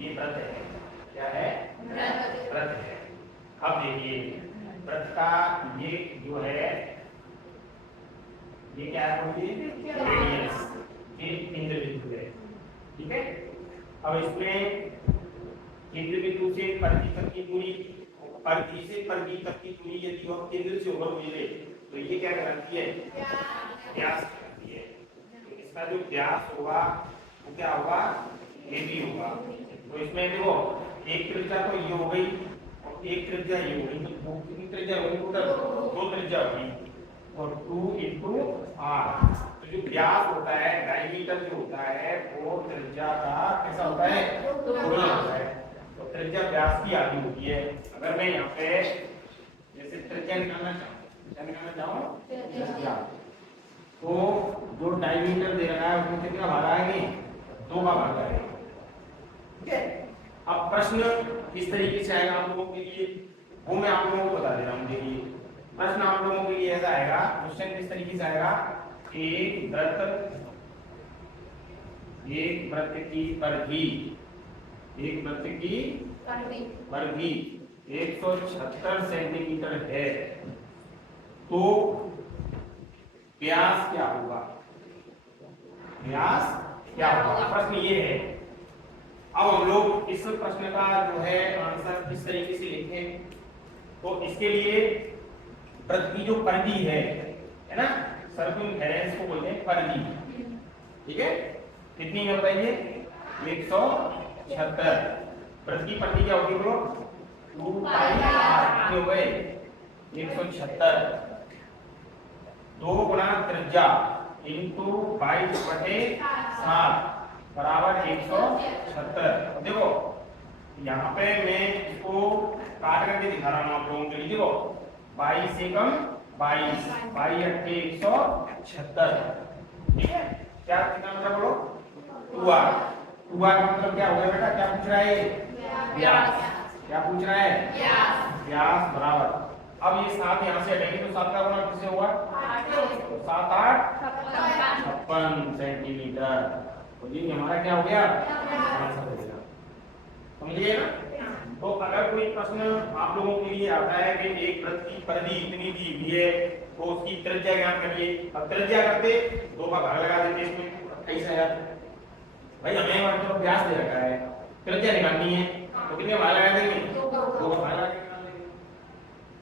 ये व्रत है। क्या है? व्रत है। अब देखिए व्रत का ये जो है ये क्या है? रेडियस ये केंद्र बिंदु है। ठीक है। अब इसमें केंद्र बिंदु से परिधि तक की दूरी, परिधि से परिधि तक की दूरी यदि हम केंद्र से होकर गुजरे तो ये क्या कहलाती है? व्यास कहलाती है। तो इसका जो व्यास होगा वो क्या होगा? ये भी होगा। तो इसमें देखो एक त्रिज्या तो ये हो गई और एक त्रिज्या ये हो गई, तो कितनी त्रिज्या होगी? टोटल 2 त्रिज्या होगी और 2 × r। तो जो व्यास होता है, डायमीटर जो होता है वो त्रिज्या का कैसा होता है? गुणा होता है। तो त्रिज्या व्यास की आधी होती है। अगर मैं यहाँ पे जैसे त्रिज्या निकालना चाहूँ, क्या निकालना चाहूँ? त्रिज्या, तो जो डायमीटर दे रखा है उसमें कितना भाग आएंगे? 2 का भाग आएगा। ठीक है। अब प्रश्न किस तरीके से आएगा आप लोगों के लिए वो मैं आप लोगों को बता दे रहा हूँ। देखिए प्रश्न आप लोगों के लिए ऐसा आएगा, क्वेश्चन किस तरीके से आएगा? एक वृत्त की परिधि, एक वृत्त की परिधि 176 सेंटीमीटर है, तो व्यास क्या होगा? व्यास क्या होगा? प्रश्न ये है। अब हम लोग इस प्रश्न का जो है आंसर किस तरीके से लिखें, तो इसके लिए वृत्त की जो परिधि है ना, सर्कमफेरेंस को बोलते हैं परिधि। ठीक है। कितनी है बताइए? 176। वृत्त की परिधि क्या होगी बोलो? 2πr हो गए 176। 2 × त्रिज्या इंटू 22/7 बराबर 176। देखो यहाँ पे मैं इसको काट करके दिखा रहा हूँ आप लोगों के लिए। देखो 22 से कम 22, 22 × 176। ठीक है। क्या कितना मतलब बोलो? 2r। 2r का मतलब क्या हो गया बेटा? क्या पूछ रहा है? व्यास। क्या पूछ रहा है? व्यास बराबर। अब ये 7 यहाँ से हटेंगे तो 7 का गुणा किससे होगा? 7 8 56 सेंटीमीटर। तो ये हमारा क्या हो गया? आंसर हो गया। समझिए ना? तो अगर कोई प्रश्न आप लोगों के लिए आता है कि एक वृत्त की परिधि इतनी दी हुई है तो उसकी त्रिज्या ज्ञात करिए। अब त्रिज्या करते 2 का भाग लगा देते इसमें 28,000। भाई हमें वहां तो व्यास दे रखा है, त्रिज्या निकालनी है तो कितने भाग लगा देंगे? 2 का भाग लगा देंगे।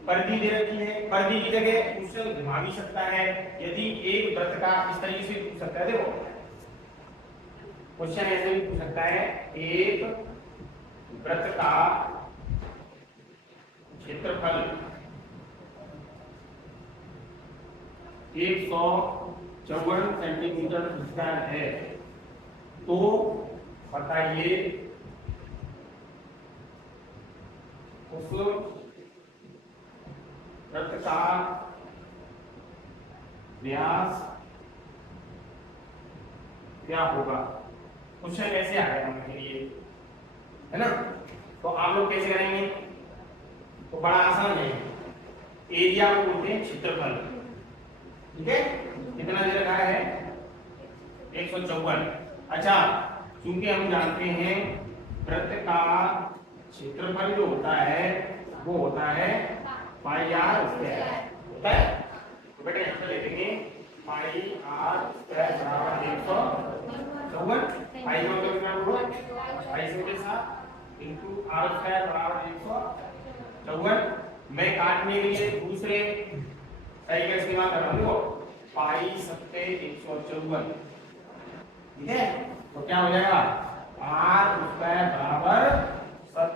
परिधि दे रखी है, परिधि की जगह क्वेश्चन घुमा भी सकता है। यदि एक वृत्त का इस तरीके से पूछ सकता है, देखो क्वेश्चन ऐसे भी पूछ सकता है, एक वृत्त का क्षेत्रफल 154 सेंटीमीटर स्क्वायर है, तो बताइए उस वृत्त का व्यास क्या होगा? क्वेश्चन कैसे आएगा हमारे लिए, है ना? तो आप लोग कैसे करेंगे? तो बड़ा आसान है। एरिया को बोलते हैं क्षेत्रफल। ठीक है। कितना दे रखा है? 154। अच्छा, क्योंकि हम जानते हैं वृत्त का क्षेत्रफल जो होता है वो होता है πr²। होता है। तो बेटा यहाँ पे लिखेंगे πr² बराबर 154। पाई का मतलब कितना होगा? 2.5 इंटू r² बराबर 154। मैं काटने के लिए दूसरे तरीके का इस्तेमाल कर रहा हूँ। देखो पाई 154। ठीक है। तो क्या हो जाएगा? r² बराबर 7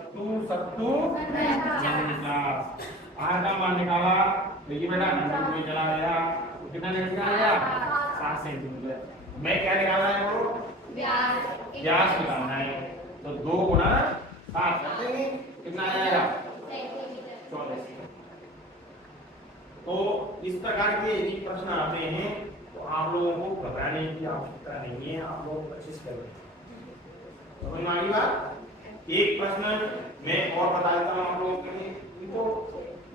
r का मान निकाला। देखिए बेटा नंबर में चला गया तो कितना निकल गया? 7 सेंटीमीटर। मैं क्या निकालना है? वो व्यास निकालना है। तो 2 × 7 कर देंगे, कितना आ जाएगा? 14। तो इस प्रकार के यदि प्रश्न आते हैं तो आप लोगों को घबराने की आवश्यकता नहीं है, आप लोग कोशिश करें। समझ में आ गई बात? एक प्रश्न मैं और बता देता हूँ आप लोगों के लिए, इनको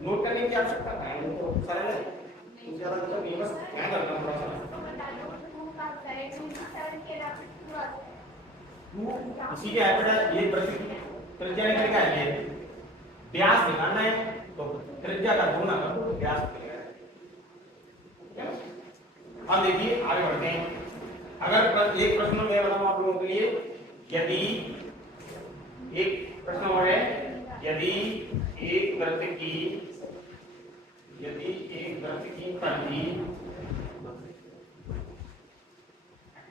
नोट करने की आवश्यकता है, इनको सरल है, ज्यादा मतलब नहीं, बस ध्यान रखना थोड़ा सा। इसी के बेटा ये त्रिज्या निकल का है, व्यास निकालना है तो त्रिज्या का गुना कर दो व्यास निकलेगा। अब देखिए आगे बढ़ते हैं। अगर एक प्रश्न मैं बताऊं आप लोगों के लिए, यदि एक प्रश्न और है, यदि एक वृत्त की परिधि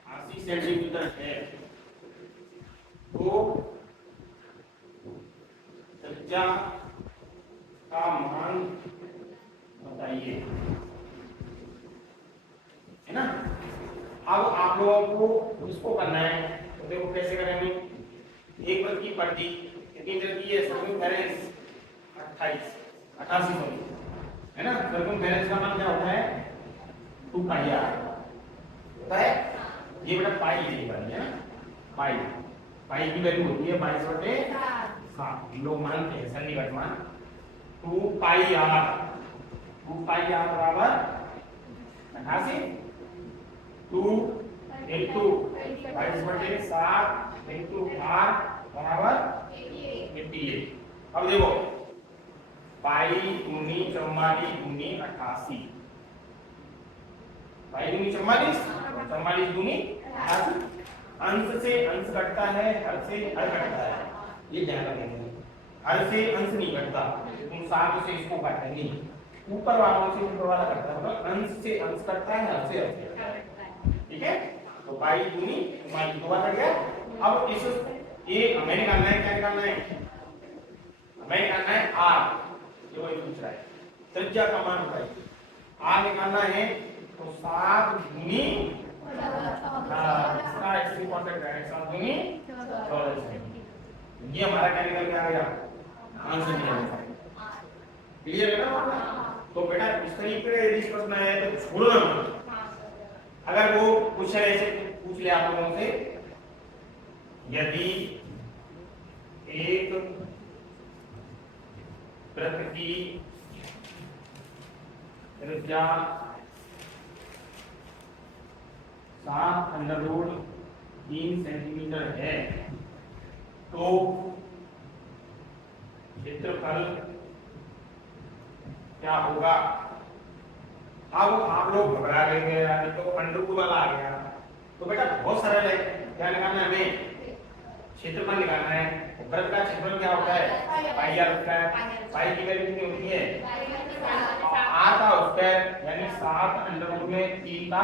80 सेंटीमीटर है तो त्रिज्या का मान बताइए, है ना। अब आप लोगों को इसको करना है तो देखो कैसे करेंगे। एक वृत्त की परिधि कितनी मीटर की है, सर्कमफेरेंस 88 सॉरी, है ना। सर्कमफेरेंस का मान क्या होता है 2 पाई r होता है। ये बेटा पाई है ना, पाई की वैल्यू होती है 22/7, लोग मानते हैं सन्निकट मान 2 पाई r बराबर 88, 2 into 22/7 into r बराबर 88। अब देखो पाई दूनी 44 दूनी 88, पाई दूनी 44 44 दूनी 88। अंश से अंश कटता है, हर से हर कटता है, ये ध्यान रखेंगे। हर से अंश नहीं कटता, तुम 7 से इसको काटेंगे, ऊपर वालों से ऊपर वाला कटता है, मतलब अंश से अंश कटता है, हर से हर से कटता है। ठीक है, तो पाई दूनी 44 दो बार कट गया। अब इस ये हमें निकालना है, क्या निकालना है, हमें निकालना है r, जो वही पूछ रहा है त्रिज्या का मान बताइए। r निकालना है तो 7 दूनी इसका एक्स इंपॉर्टेंट है, 7 दूनी 14। ये हमारा क्या निकल के आ गया, आंसर निकल गया। क्लियर है ना। तो बेटा इस तरीके का यदि प्रश्न है तो छोड़ो ना, अगर वो क्वेश्चन ऐसे पूछ ले आप लोगों से, यदि एक वृत्त की त्रिज्या 7√3 सेंटीमीटर है तो क्षेत्रफल क्या होगा। अब आप लोग घबरा गए यार, तो अंडर वाला आ गया, तो बेटा बहुत सरल है। क्या निकालना है हमें, क्षेत्रफल निकालना है। वृत्त का क्षेत्रफल क्या होता है, पाई r होता है। पाई की वैल्यू कितनी होती है, r का स्क्वायर, यानी 7√3 का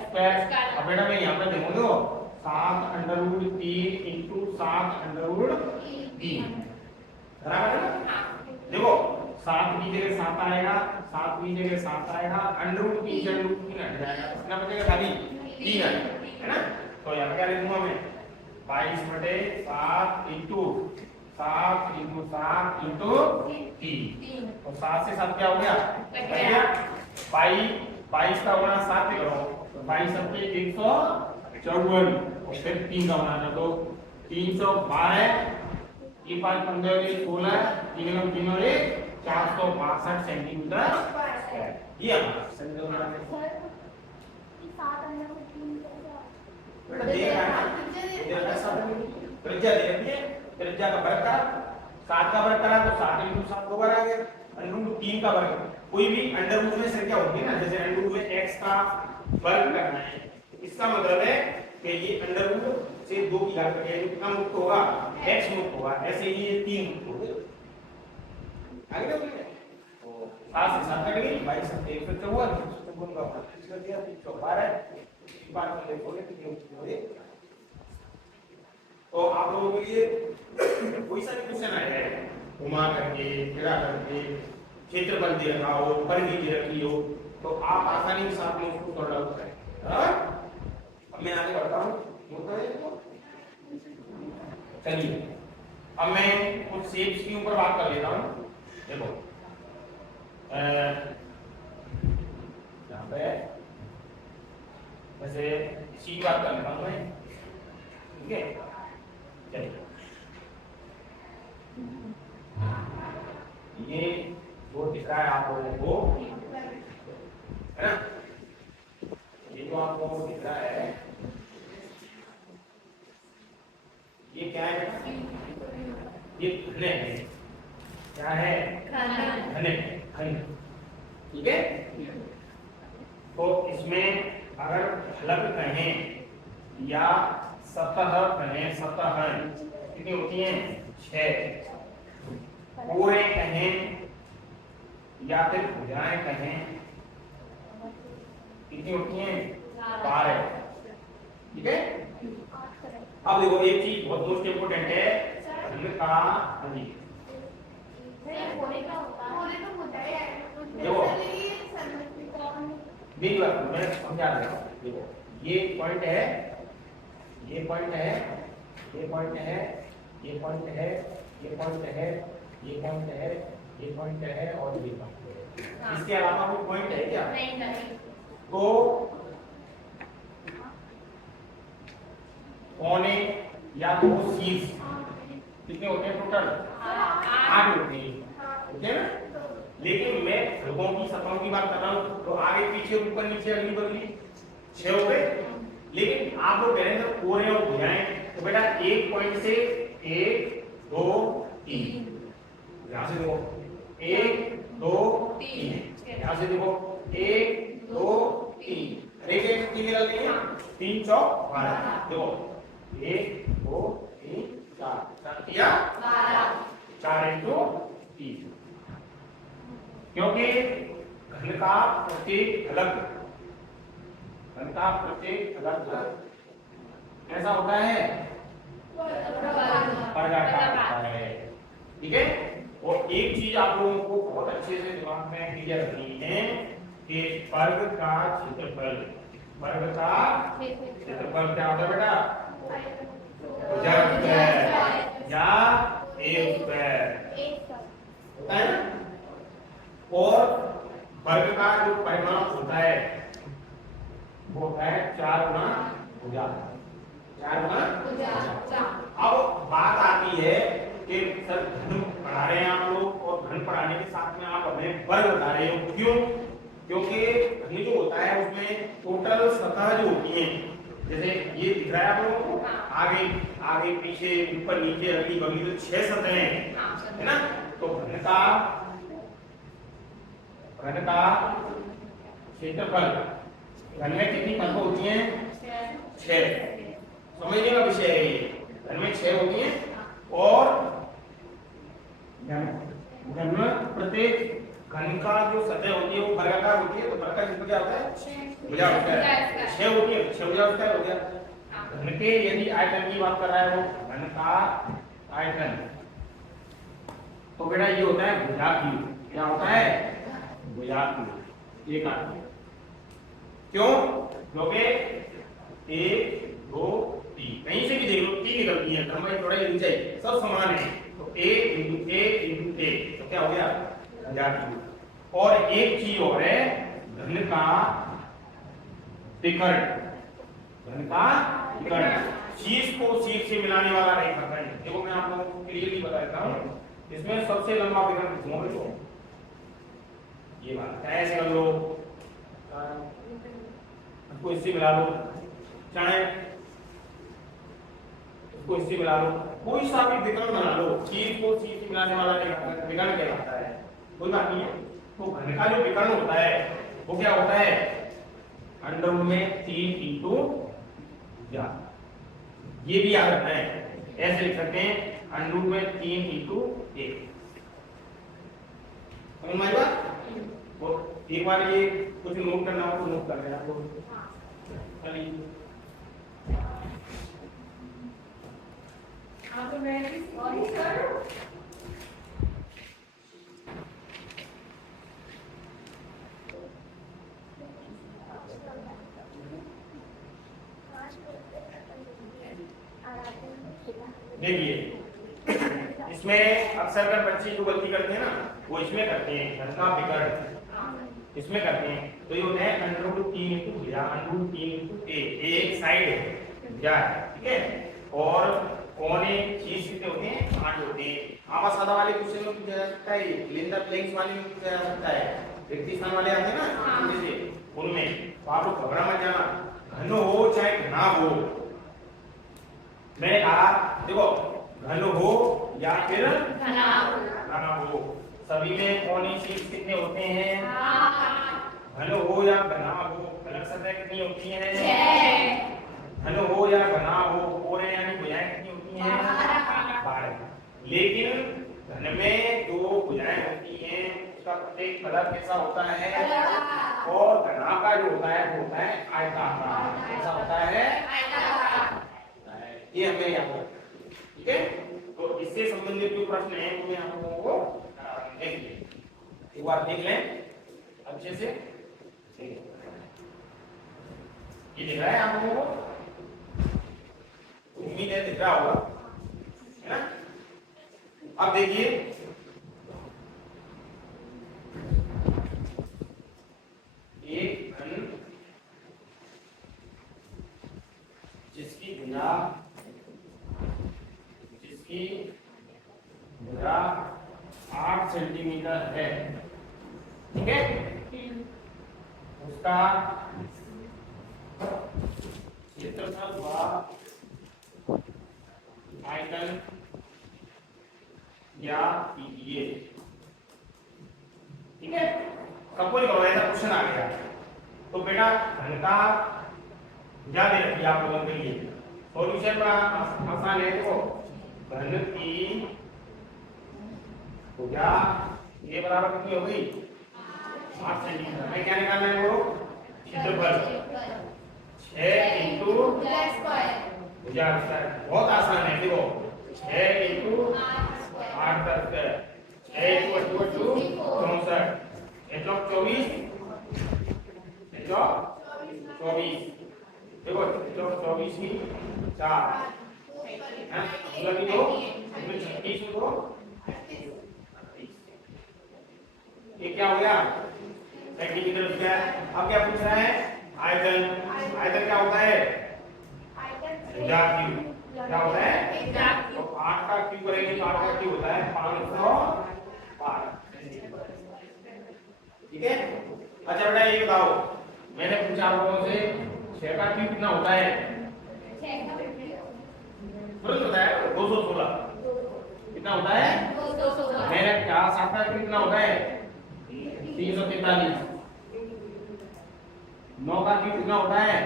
स्क्वायर। अब बेटा मैं यहाँ पे देखूंगा 7√3 into 7√3 बराबर है ना। देखो 7 की जगह 7 आएगा, 7 की जगह 7 आएगा, √3 से √3 हट जाएगा, कितना बचेगा खाली 3 है ना। तो यहाँ क्या लिखूंगा मैं 22/7 into 7 into 7 into 3, तो 7 से 7 क्या हो गया, पाई 22 का गुणा 7 से करो तो 22 7 154, और फिर 3 का गुणा कर दो 312, 3 5 15 16, 3 3 और 1 462 सेंटीमीटर स्क्वायर। ये हमारा त्रिज्या दे रखी है, त्रिज्या का वर्ग करा, 7 का वर्ग करा तो 7 into 7 दो बार आ गया, √3 का वर्ग। कोई भी अंडर रूट में संख्या होगी ना, जैसे अंडर रूट में x का वर्ग करना है, इसका मतलब है कि ये अंडर रूट से 2 की घात करके कितना मुक्त होगा, x मुक्त होगा। ऐसे ही ये 3 मुक्त हो गए। आगे ना बोलिए, तो 7 से 7 कट गई, 22 से 154, 154 का 25 कर दिया, 312 बात कर ले बोले कितने हो गए। तो आप लोगों के लिए कोई सा भी क्वेश्चन आया है, घुमा करके फिरा करके क्षेत्रफल दे रखा हो, परिधि दे रखी हो, तो आप आसानी के साथ में उसको सॉल्व आउट करें। अब मैं आगे बढ़ता हूँ, चलिए अब मैं कुछ शेप्स के ऊपर बात कर लेता हूँ। देखो यहाँ पे वैसे इसी की बात कर लेता हूँ मैं, ठीक है। चलिए ये वो दिख रहा है आप लोगों को, है ना, ये जो आप लोगों को दिख रहा है क्या है बेटा? ये घने है। क्या है? घने घन। ठीक है। तो इसमें अगर फलक कहें या सतह कहें, सतह कितनी होती है? 6। कोरे कहें या फिर भुजाएं कहें कितनी होती हैं? 12। ठीक है। अब देखो एक चीज बहुत मोस्ट इम्पोर्टेंट है, घन का, हाँ जी देखो मेरी बात मैं समझा रहा हूँ। देखो ये पॉइंट है, ये पॉइंट है, ये पॉइंट है, ये पॉइंट है, ये पॉइंट है, ये पॉइंट है, ये पॉइंट है और ये पॉइंट है। इसके अलावा कोई पॉइंट है क्या? नहीं। तो कोने या दो शीर्ष कितने होते हैं टोटल? 8 होते हैं। ओके ना? लेकिन मैं ध्रुवों की सतहों की बात कर रहा हूँ, तो आगे पीछे ऊपर नीचे अगली बगली 6 हो गए। लेकिन आप लोग कह रहे हैं कोने और भुजाएं, तो बेटा एक पॉइंट से 1 2 3 यहां से देखो 1 2 3, यहां से देखो 1 2 3, एक कितनी निकल गई है? 3 चौक 12। देखो 1 2 3 4 किया 4 इंटू 3, क्योंकि घन का प्रत्येक अलग, घन का प्रत्येक अलग अलग ऐसा होता है, वर्गाकार होता है। ठीक है। और एक चीज आप लोगों को बहुत अच्छे से दिमाग में क्लियर रखनी है कि वर्ग का क्षेत्रफल, वर्ग का क्षेत्रफल क्या होता है बेटा? या एक स्क्वायर होता है ना। और वर्ग का जो परिमाण होता है वो होता है 4 गुना भुजा, 4 गुना भुजा। अब बात आती है कि सर घन पढ़ा रहे हैं आप लोग और घन पढ़ाने के साथ में आप हमें वर्ग बता रहे हो, क्यों? क्योंकि घन जो होता है उसमें टोटल सतह जो होती है, जैसे ये दिख रहा है आप लोगों को, आगे आगे पीछे ऊपर नीचे अगली बगली, तो 6 सतहें हैं, है ना। तो घन का क्षेत्रफल, घन में कितनी परतें होती हैं? 6। समझने का विषय है ये, घन में 6 होती हैं। और घन में प्रत्येक घन का जो सतह होती है वो वर्गाकार होती है, तो वर्ग का क्षेत्रफल क्या होता है? भुजा होता है। 6 होती है, 6 भुजा होता है, हो गया। घन के यदि आयतन की बात कर रहा है वो घन का आयतन, तो बेटा ये होता है भुजाक्यूब। क्या होता है? भुजाक्यूब। एक आदमी क्यों? क्योंकि 1 2 3 कहीं से भी देख लो 3 निकलती है, लंबाई चौड़ाई ऊंचाई सब समान है, तो 1 × 1 × 1 तो क्या हो गया? भुजाक्यूब। और एक चीज और है, घन का विकर्ण, घन का विकर्ण, शीर्ष को शीर्ष से मिलाने वाला रेखाखंड। देखो मैं आप लोगों को क्लियरली बता देता हूं, इसमें सबसे लंबा विकर्ण घूमो ये बात ऐसे कर लो, इसको इससे मिला लो, चाहे इसको इससे मिला लो, कोई सा भी विकर्ण बना लो, शीर्ष को शीर्ष से मिलाने वाला विकर्ण कहलाता है, कोई बात नहीं है। तो घन का जो विकर्ण होता है वो क्या होता है? अंडर में 3 इंटू भुजा, ये भी याद रखना है, ऐसे लिख सकते हैं अंडर में 3 इंटू 1। हमारी बात वो एक बार ये कुछ नोट करना हो तो नोट कर लेना। तो चलिए आप देखिए, इसमें अक्सर कर बच्चे जो गलती करते हैं ना वो इसमें करते हैं, घन का विकर्ण इसमें करते हैं, तो ये होता है √3 इंटू भुजा, √3 इंटू एक साइड है भुजा, ठीक है। और कोने शीर्ष कितने होते हैं? 8 होते हैं। आवा सादा वाले क्वेश्चन में पूछा जा सकता है, सिलेंडर प्लेन्स वाले में पूछा जा सकता है, रिक्ति स्थान वाले आते हैं ना जैसे उनमें, तो आप लोग घबरा मत जाना, घन हो चाहे घना हो मैंने कहा देखो घन हो या फिर घना हो, सभी में कोणीय शीर्ष कितने होते हैं? घन हो या घना हो फलक सतह कितनी होती है? 6। घन हो या घना हो कोरे यानी भुजाएं कितनी होती हैं? 12। लेकिन घन में दो भुजाएं होती हैं, उसका प्रत्येक फलक कैसा होता है? और घना का जो होता है वो होता है आयताकार। कैसा होता है? आयताकार। ये हमें याद रखना, ठीक है। तो इससे संबंधित जो प्रश्न है वो मैं आप लोगों को देख लें, एक बार देख लें अच्छे से। ये दिख रहा है आप लोगों को? उम्मीद है दिख रहा होगा, है ना। अब देखिए एक घन जिसकी भुजा 8 सेंटीमीटर है, ठीक है। उसका क्षेत्रफल व आयतन या कीजिए, ठीक है। सपोज करो ऐसा क्वेश्चन आ गया तो बेटा घन का भुजा दे रखी आप लोगों के लिए, सॉल्यूशन बड़ा आसान है। देखो घन की भुजा ये बराबर कितनी हो गई? 8 सेंटीमीटर। हमें क्या निकालना है? वो क्षेत्रफल 6 इंटू भुजा स्क्वायर। बहुत आसान है। देखो 6 इंटू 8 का स्क्वायर, 6 इंटू 64, 24। देखो 24 की 4 है, मतलब कि 36 को ये क्या हो गया? Centimetre square. अब क्या पूछ रहा है? आयतन। आयतन क्या होता है? भुजा क्यूब। क्या होता है? तो 8 का क्यूब करेंगे तो 8 का क्यूब होता है 512, ठीक है। अच्छा बेटा ये बताओ, मैंने पूछा लोगों से 6 का क्यूब कितना होता है? तुरंत बताया 216। कितना होता है? 216। मैंने कहा 7 का क्यूब कितना होता है? 343। 9 का क्यूब कितना होता है?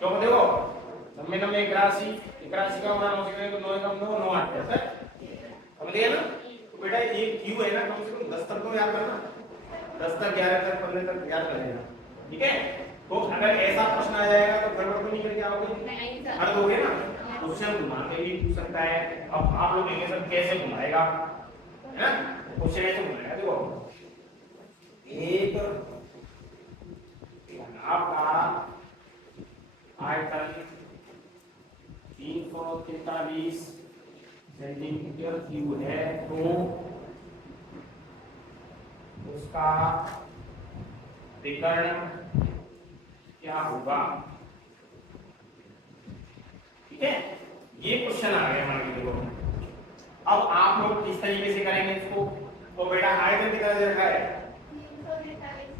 तो देखो नब्बे नब्बे 81 का मान हो सके तो 9 कम 9 9 8 है, समझ गए ना। तो बेटा ये क्यू है ना, कम से कम 10 तक तो याद करना, 10 तक 11 तक 15 तक याद कर लेना, ठीक है। तो अगर ऐसा प्रश्न आ जाएगा तो गड़बड़ तो नहीं करके आओगे, हर दोगे ना। क्वेश्चन घुमा के भी पूछ सकता है। अब आप लोग देखेंगे सर कैसे घुमाएगा, है ना। क्वेश्चन ऐसे घुमाएगा, देखो एक आपका आयतन 343 सेंटीमीटर क्यूब है, तो उसका विकर्ण क्या होगा, ठीक है। ये क्वेश्चन आ गया मान लीजिए। अब आप लोग किस तरीके से करेंगे इसको? तो बेटा आयतन कितना दे रखा है?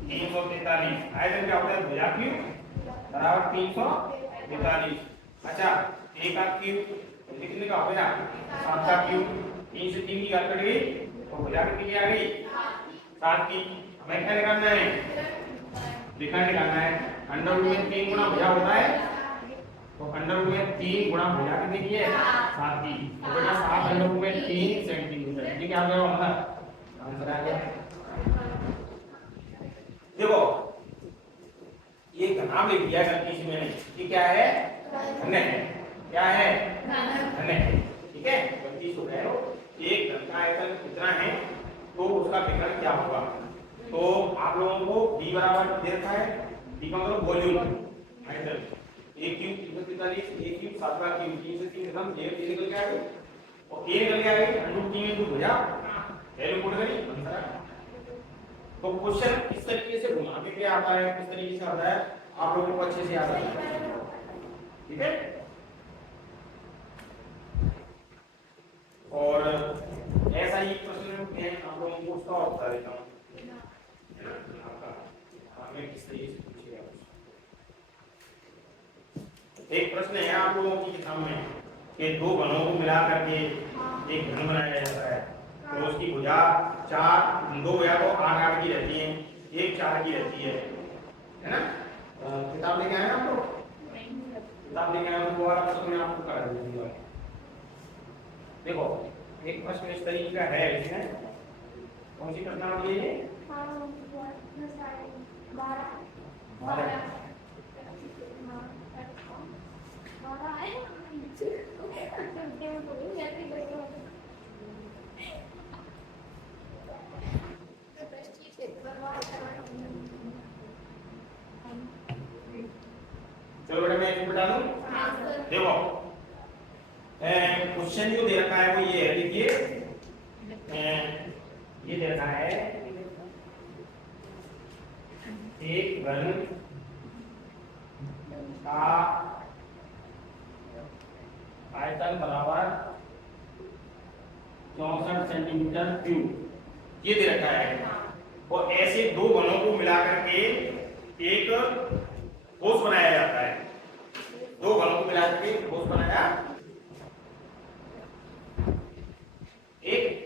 343। आयतन क्या होता है? भुजा क्यूब बराबर 343। अच्छा a का क्यूब कितने का हो गया? 7 का क्यूब। 3 से 3 की घात कट गई तो भुजा कितनी की आ गई? 7 की। हमें क्या निकालना है? विकर्ण निकालना है। अंडर रूट में 3 गुना भुजा होता है, तो अंडर रूट में 3 गुना भुजा कितनी की है? 7 की। तो बेटा 7 अंडर रूट में 3 सेंटीमीटर, ठीक है। आ गया हमारा आंसर आ गया। देखो ये घना लिख दिया गलती से मैंने, ये क्या है? घन है। क्या है? घन है, ठीक है। गलती से है एक घन का आयतन कितना है तो उसका विकर्ण क्या होगा। तो आप लोगों को d बराबर दे रखा है, d का मतलब वॉल्यूम आयतन। a क्यूब 343, a क्यूब 7 का क्यूब, 3 से 3 खत्म, a निकल के आ गई और a निकल के आ गई, √3 में तो भुजा वैल्यू पुट करी आंसर। तो क्वेश्चन इस तरीके से घुमा के क्या आता है, किस तरीके से आता है, आप लोगों को अच्छे से याद रखना है, ठीक है। और ऐसा ही प्रश्न आप लोगों को उसका बता देता हूँ हमें किस तरीके से पूछेगा। एक प्रश्न है आप लोगों की किताब में कि दो घनों को मिला करके एक घन बनाया जाता है, तो उसकी भुजा 4 दो या तो 8 की रहती है, एक 4 की रहती है ना। किताब लेके आए आप लोग? किताब लेके आए तो दोबारा प्रश्न में आपको करा दूंगा। देखो एक प्रश्न इस तरीके का है, इसमें कौन सी प्रश्नावली है ये? चलो बेटा मैं इसको बता दूं। देखो क्वेश्चन जो दे रखा है वो ये है, देखिए ये दे रखा है एक घन का आयतन बराबर 64 सेंटीमीटर क्यूब, ये दे रखा है। और ऐसे दो घनों को मिलाकर के एक ठोस बनाया जाता है, दो घनों को मिलाकर के ठोस बनाया एक।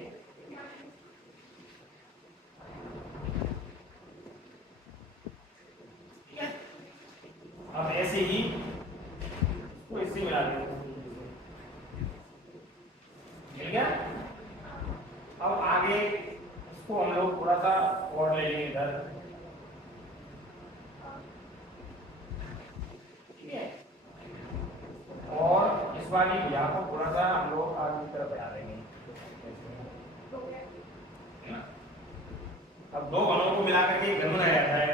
अब ऐसे ही इसको इससे मिला देंगे, मिल गया। अब आगे इसको हम लोग थोड़ा सा और ले लेंगे इधर, ठीक है। और इस वाली भुजा को थोड़ा सा हम लोग आगे की तरफ बढ़ा देंगे। अब दो घनों को मिलाकर के एक घन बनाया जाता है,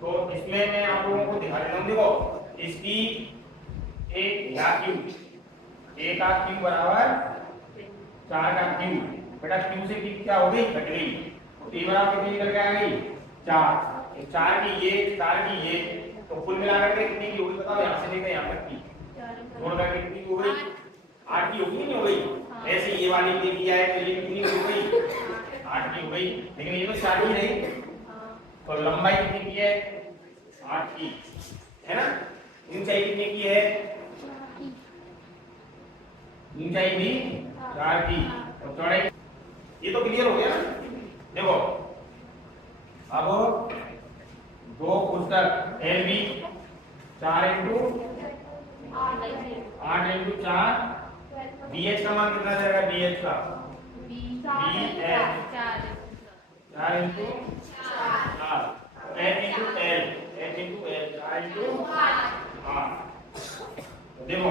तो इसमें मैं आप लोगों को दिखा देता हूँ। देखो इसकी एक भुजा क्यू, एक का क्यू बराबर 4 का क्यू, बेटा क्यू से क्यू क्या हो गई, घट गई, तो ये बराबर कितनी निकल के आ गई 4, 4 की ये 4 की ये, तो कुल मिलाकर के कितनी की होगी बताओ, यहाँ से लेकर यहाँ तक की जोड़ करके कितनी हो गई, 8 की होगी नहीं हो गई। ऐसे ये वाली भी किया है तो ये कितनी हो गई, 8 की हो गई, लेकिन ये तो 4 ही नहीं, तो लंबाई कितनी की है 8 की, है ना। ऊंचाई कितनी की है, ऊंचाई भी 4 की, और चौड़ाई, ये तो क्लियर हो गया ना। देखो अब दो पुस्तक L B 4 into 8 into 4, B H का मान कितना जाएगा, बी एच का 4 into 4, H into L 4 into 8। देखो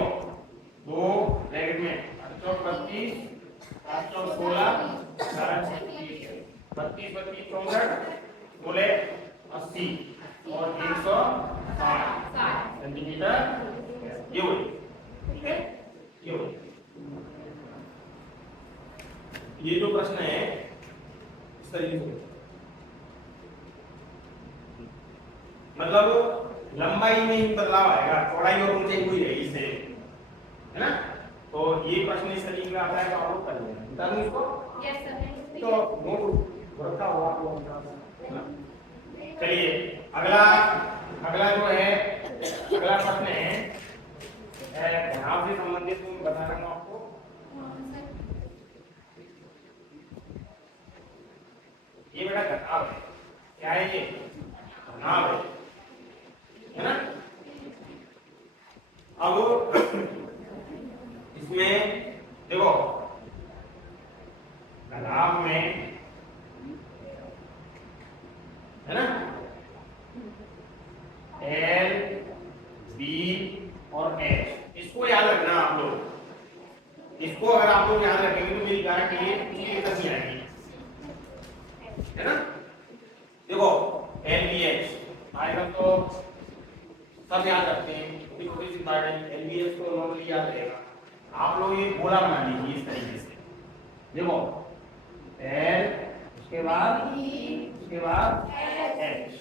दो ब्रैकेट में 32 7 16 32 32 64 बोले 80 और 160 सेंटीमीटर, ये हुई, ठीक है। ये हुई, ये जो प्रश्न है इस तरीके से, मतलब लंबाई में ही बदलाव आएगा, चौड़ाई और ऊंचाई कोई रहेगी इससे, है ना। तो ये प्रश्न इस तरीके का आता है, तो आप लोग कर लेना, बता दूं इसको। Yes sir. तो नोट रखा हुआ आप लोगों का। चलिए अगला जो है, अगला प्रश्न है घनाभ से संबंधित, मैं बता रहा हूँ आपको। ये बेटा घनाभ है, क्या है ये, घनाभ है ना। अब इसमें देखो घनाभ में है ना एल बी और एच, इसको याद रखना आप लोग। इसको अगर आप लोग याद रखेंगे तो मेरी गारंटी है नहीं आएगी, है ना। देखो एल बी एच आएगा तो सब याद रखते हैं, छोटी सी बात है, एल बी एच को नॉर्मली याद रहेगा। आप लोग ये गोला बना लीजिए इस तरीके से, देखो एल उसके बाद एच,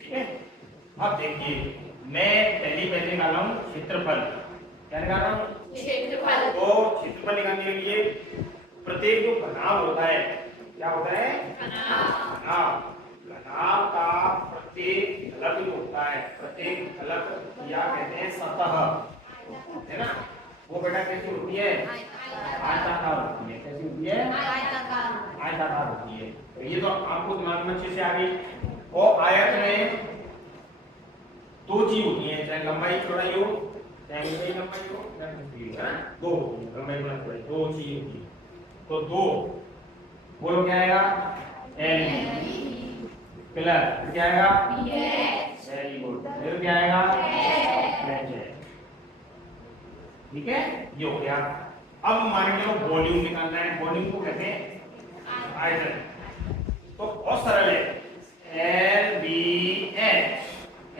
ठीक है। अब देखिए मैं पहले निकाला हूं क्षेत्रफल, क्या निकाला हूं, क्षेत्रफल। तो क्षेत्रफल निकालने के लिए प्रत्येक जो घनाभ होता है क्या होता है? घनाभ। घनाभ का प्रत्येक फलक जो होता है, प्रत्येक फलक या कहते हैं सतह, है ना, वो बेटा कैसी होती है? आयताकार होती है। कैसी होती है? आयताकार होती है। तो ये तो आपको दिमाग में अच्छे से आ गई। और आयत में दो चीज होती है, चाहे लंबाई चौड़ाई हो, चाहे ऊंचाई लंबाई हो, या कुछ है ना, दो लंबाई चौड़ाई दो चीज होती है। तो दो बोलो क्या आएगा? एल पिलर क्या आएगा? Very good. फिर क्या आएगा? ठीक है, ये हो गया। अब मान लो वॉल्यूम निकालना है। वॉल्यूम को कहते हैं आयतन। तो बहुत सरल है, L B H,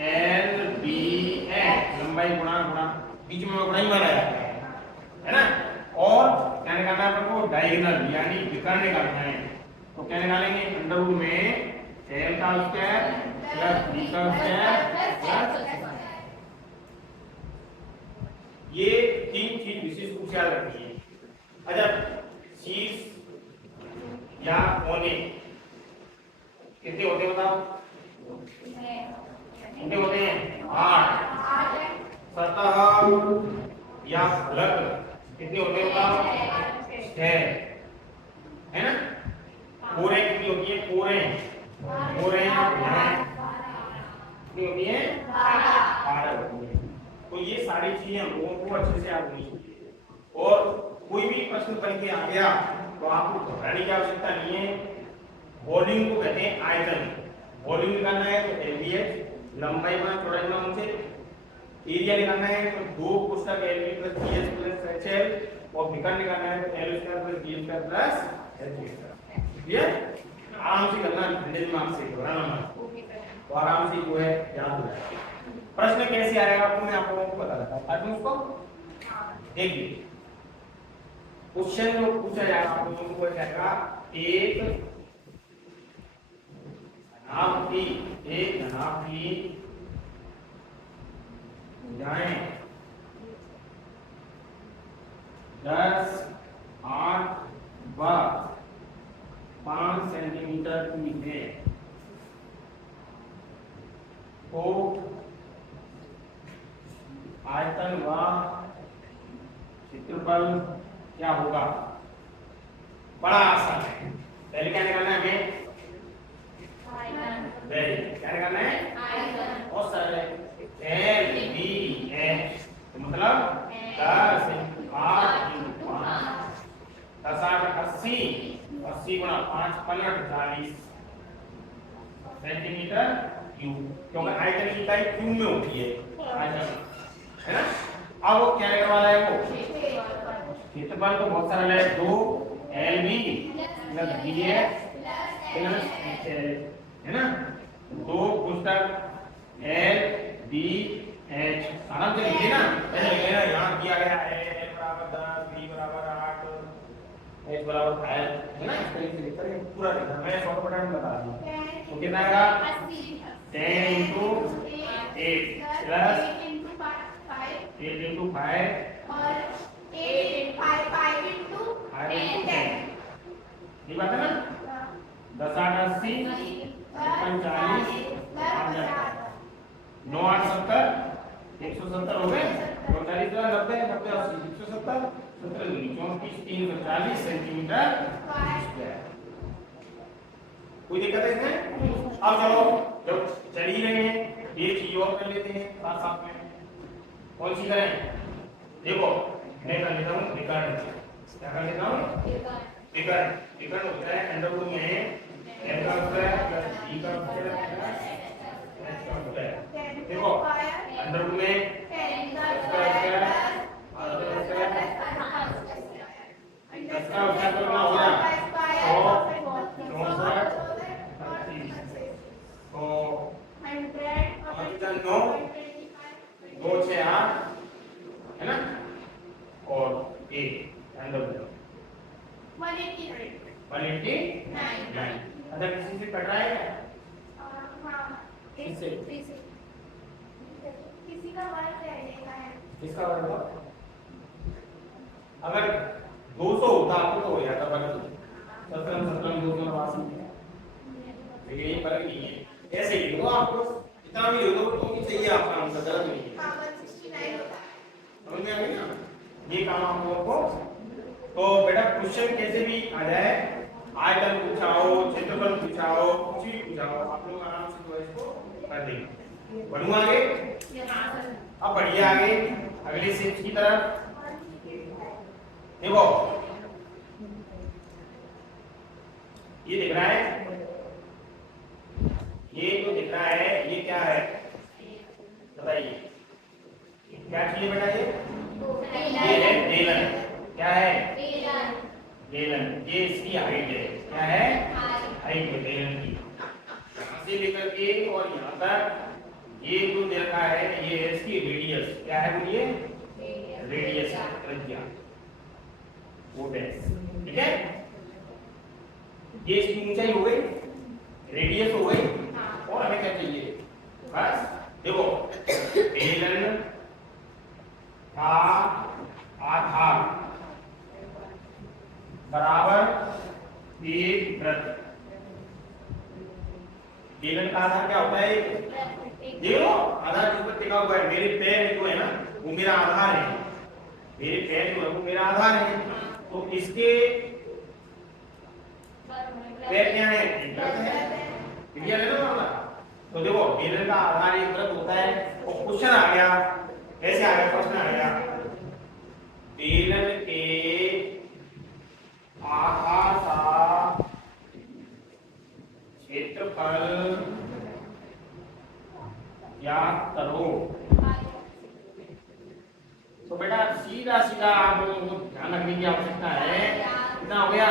L B H, लंबाई गुणा गुणा, बीच में गुणा ही माना जाता है ना। और क्या निकालना है अपन को? डायगोनल यानी विकर्ण निकालना है। तो क्या निकालेंगे? अंडर रूट में एल का स्क्वायर प्लस बी का स्क्वायर प्लस, ये तीन चीज विशेष रूप से याद रखनी है। अच्छा, शीर्ष या कोने कितने होते हैं बताओ? कितने होते हैं? 8। सतह या फलक कितने होते हैं बताओ? 6, है ना। कोरे कितनी होती है? कोरे कितनी होती है? 12 होती है। तो ये सारी चीजें हम लोगों को अच्छे से याद होनी चाहिए। और कोई भी प्रश्न बन के आ गया तो आपको घबराने की आवश्यकता नहीं है। वॉल्यूम को कहते हैं आयतन। वॉल्यूम निकालना है तो एलबीएच, लंबाई गुणा चौड़ाई गुणा ऊंचाई। एरिया निकालना है तो दो कोष्ठक LB plus BH plus HL, और विकर्ण निकालना है तो L square plus B square plus H square. Clear? आराम से करना, ठंडे दिमाग से घबराना मत, तो आराम से जो है याद हो जाएगा। प्रश्न कैसे आएगा आपको मैं आप लोगों को बता देता हूं। आज उसको देखिए, क्वेश्चन जो पूछा जाएगा आप लोगों को कहेगा एक घनाभ की भुजाएं 10, 8 व 5 सेंटीमीटर की है तो आयतन व क्षेत्रफल क्या होगा? बड़ा आसान है। पहले क्या निकालना है हमें? क्या निकालना है? बहुत सरल है। एल बी एच मतलब 10 × 8 × 5, 10 8 80, 80 गुणा 5 15 40 सेंटीमीटर क्यूब, क्योंकि आयतन की इकाई क्यूब में होती है आयतन, है ना। अब वो क्या निकलने वाला है? वो क्षेत्रफल तो बहुत सरल है, 2 LB plus BH plus HL, है ना। 2 पुस्तक L B H आराम से लिखिए ना, ऐसे लिखिए ना। यहाँ दिया गया है L बराबर 10, B बराबर 8, H बराबर 5, है ना। इस तरीके से लिखकर पूरा लिखना। मैं शॉर्टकट में बता दूँ तो कितना आएगा? 10 × 8 प्लस 8 × 5 और 8 5 5 × 10। ये बात है ना। 10 8 80, 55 40, 9 8 70, 170 हो गए। 45 90 90 80 170, 17 34 340 सेंटीमीटर स्क्वायर। कोई दिक्कत है इसमें? अब चलो, जब चल ही रहे हैं एक चीज और कर लेते हैं साथ साथ में। कौन सी करें? देखो मैं कर लेता हूँ विकर्ण। क्या कर लेता हूँ? विकर्ण। विकर्ण होता है अंडर रूट में l का स्क्वायर प्लस b का स्क्वायर प्लस h का स्क्वायर। देखो अंडर रूट में स्क्वायर इसका उत्तर करना हो गया 2 6 8, है ना। और 1 189। अच्छा किसी से कट रहा है क्या? किसी का वर्ग रहेगा है। किसका वर्ग? अगर 200 होता आपको तो हो जाता वर्ग। 17 17 289, लेकिन ये फर्क नहीं है। ऐसे ही लिखो, आपको जितना भी लिखो तो भी चाहिए आपका आंसर, गलत नहीं है। हाँ 169 होता है। समझ में आ गई ना, ये काम आप लोगों को। तो बेटा क्वेश्चन कैसे भी आ जाए, आयतन पूछाओ, क्षेत्रफल पूछाओ, कुछ भी पूछाओ, आप लोग आराम से जो है इसको कर देंगे। बढ़ूं आगे, अब बढ़िए आगे अगले स्टेप की तरफ। देखो ये दिख रहा है, ये जो दिख रहा है ये क्या है बताइए, क्या चीज बेटा ये है बेलन। क्या है बेलन, ये इसकी हाइट है। क्या है हाइट है बेलन की, यहाँ से लेकर के और यहाँ तक ये जो दे रखा है ये है इसकी रेडियस। क्या है बोलिए, रेडियस त्रिज्या, वो डैश। ठीक है, ये इसकी ऊंचाई हो गई, रेडियस हो गई, और हमें क्या चाहिए बस। देखो बेलन का आधार बराबर एक वृत्त। बेलन का आधार क्या होता है, देखो आधार जिस पर टिका हुआ है, मेरे पैर जो है ना वो मेरा आधार है, मेरे पैर जो है वो मेरा आधार है। तो इसके पैर क्या है, क्लियर है ना मामला। तो देखो बेलन का आधार एक वृत्त होता है, और क्वेश्चन आ गया ऐसे आ गया, प्रश्न आ गया बेलन के आधार का क्षेत्रफल ज्ञात करो। तो बेटा सीधा सीधा आप लोगों को ध्यान रखने की आवश्यकता है। कितना हो गया,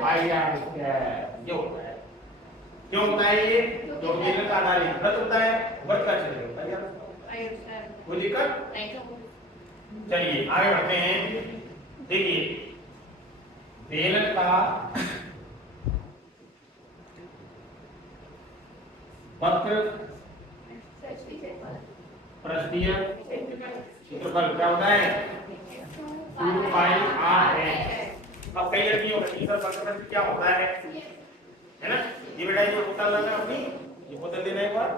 पाई आर स्क्वायर। ये होता है, क्यों होता है ये, जो बेलन का आधार वृत्त होता है, वृत्त का क्षेत्रफल होता है। कोई दिक्कत नहीं। चलिए आगे बढ़ते हैं। देखिए बेलन का वक्र पृष्ठीय क्षेत्रफल क्या होता है, 2 पाई आर है। अब कई लड़कियों का सर वक्र पृष्ठ क्या होता है ना, ये बेटा ये बोतल लेना अपनी, ये बोतल देना एक बार।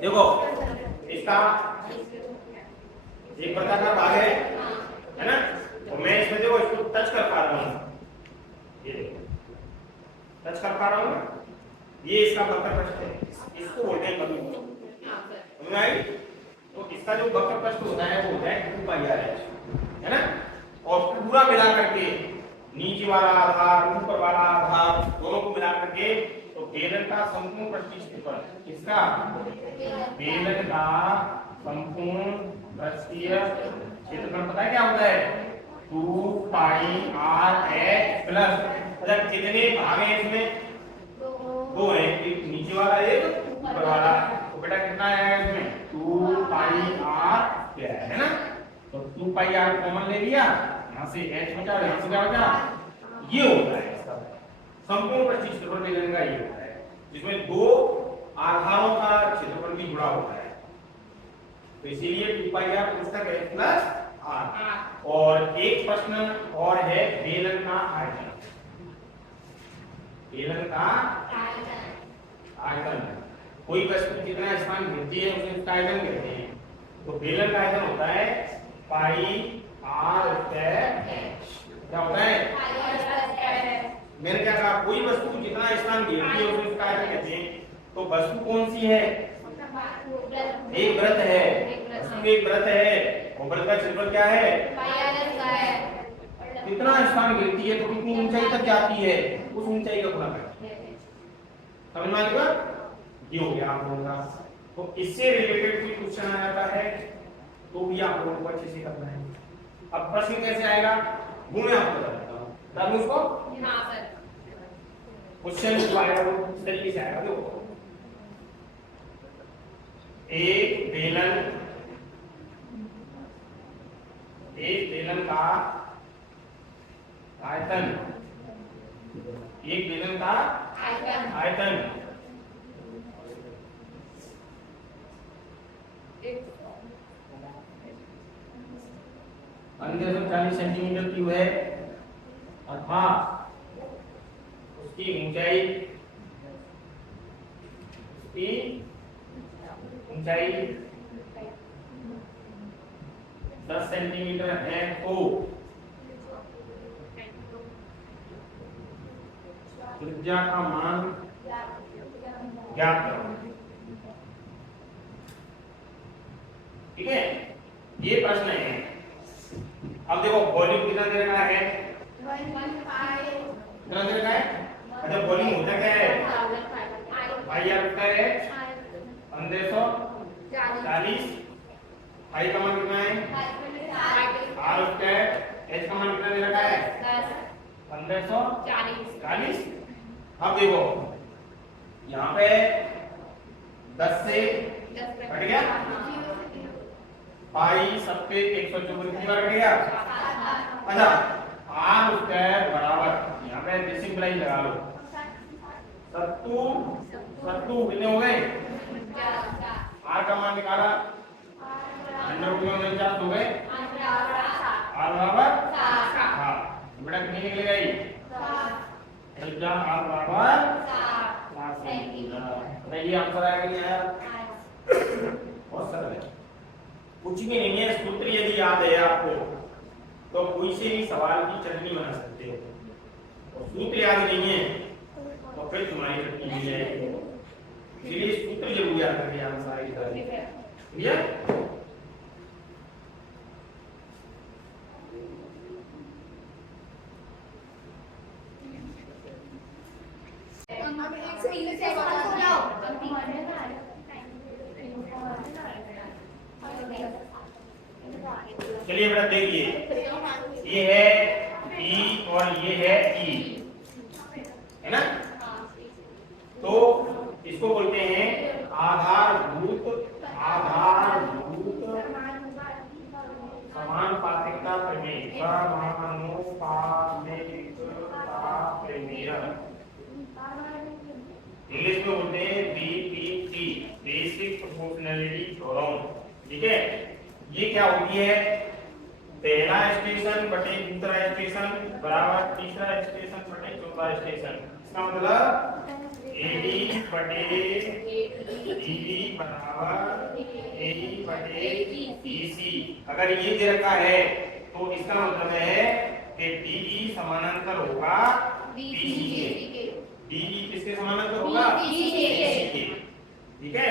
देखो इसका एक प्रकार का भाग है ना, तो मैं इसमें देखो इसको टच कर पा रहा हूँ, ये टच कर पा रहा हूँ ना, ये इसका वक्र पृष्ठ है, इसको बोलते हैं वक्र। राइट, तो इसका जो वक्र पृष्ठ होता है वो होता है 2 पाई आर है ना, और पूरा मिला करके नीचे वाला आधार ऊपर वाला आधार दोनों को मिला करके तो बेलन का संपूर्ण पृष्ठीय क्षेत्रफल, इसका बेलन का संपूर्ण पृष्ठीय क्षेत्रफल पता है क्या होता है, 2 पाई आर एच प्लस, मतलब कितने भाग हैं इसमें, 2 है, एक नीचे वाला एक ऊपर वाला, तो बेटा कितना आएगा इसमें 2 पाई आर स्क्वायर है ना। तो 2 पाई आर कॉमन ले लिया, यहाँ से h बचा, यहाँ से क्या बचा, ये होता है इसका संपूर्ण पृष्ठीय क्षेत्रफल बेलन का, ये होता है जिसमें 2 आधारों का क्षेत्रफल भी जुड़ा होता है। तो इसीलिए 2 पाई आर पुस्तक है प्लस आर। और एक प्रश्न और है बेलन का आयतन, बेलन का आयतन, कोई वस्तु कितना स्थान घेरती है उसे उसका आयतन कहते हैं। तो बेलन का आयतन होता है पाई आर स्क्वायर, क्या होता है, मैंने क्या कहा, कोई वस्तु जितना स्थान घेरती है उसे उसका आयतन कहते हैं। तो वस्तु कौन सी है, एक वृत्त है, वस्तु एक वृत्त है, और वृत्त का क्षेत्रफल क्या है, कितना स्थान घेरती है तो कितनी ऊंचाई तक जाती है, उस ऊंचाई का गुणा करते हैं। समझ में आएगा, ये हो गया आप लोगों का। तो इससे रिलेटेड कोई क्वेश्चन आ जाता है तो भी आप लोगों को अच्छे से करना है। अब प्रश्न कैसे आएगा वो मैं आपको बताता हूँ, बता दूं उसको। हां सर, क्वेश्चन जो आएगा वो इस तरीके से आएगा। देखो एक बेलन का आयतन, एक बेलन का आयतन 40 सेंटीमीटर क्यूब है, अर्थात इसकी ऊंचाई 10 सेंटीमीटर है तो त्रिज्या का मान ज्ञात करो। ठीक है, ये प्रश्न है। अब देखो वॉल्यूम कितना दे रखा है, कितना दे रखा है। अच्छा वॉल्यूम होता क्या है, भाई यार होता है 1540। आई का मान कितना है, आर होता है। एच का मान कितना दे रखा है 1540। अब देखो यहाँ पे 10 से कट गया, पाई सब पे 154 कितनी बार कट गया। अच्छा आर स्क्वायर बराबर यहाँ पे डिसिप्लिन लगा लो, 70 कितने हो गए। आर का मान निकाला, 100 हो गए। आर बराबर हाँ बेटा कितनी निकलेगा ये, त्रिज्या आर बराबर 7 सेंटीमीटर। ये आंसर आया कि नहीं आया। बहुत सरल है, कुछ भी नहीं है। सूत्र यदि याद है आपको तो कोई से भी सवाल की चटनी बना सकते हो, और सूत्र याद नहीं है तो फिर तुम्हारी चटनी मिल जाएगी। इसलिए सूत्र जरूर याद करके आंसर आएगा। क्लियर। चलिए बेटा देखिए, ये है E और ये है E, है ना। तो इसको बोलते हैं आधारभूत समानुपातिकता प्रमेय। इंग्लिश में बोलते हैं BPT, बेसिक प्रोपोर्शनैलिटी थ्योरम। ठीक है, ये क्या होती है, पहला स्टेशन बटे दूसरा स्टेशन बराबर तीसरा स्टेशन बटे चौथा स्टेशन। इसका मतलब AD बटे DB बराबर AE बटे EC। अगर ये दे रखा है तो इसका मतलब है कि DE समानांतर होगा BC के। DE किसके समानांतर होगा, BC के। ठीक है,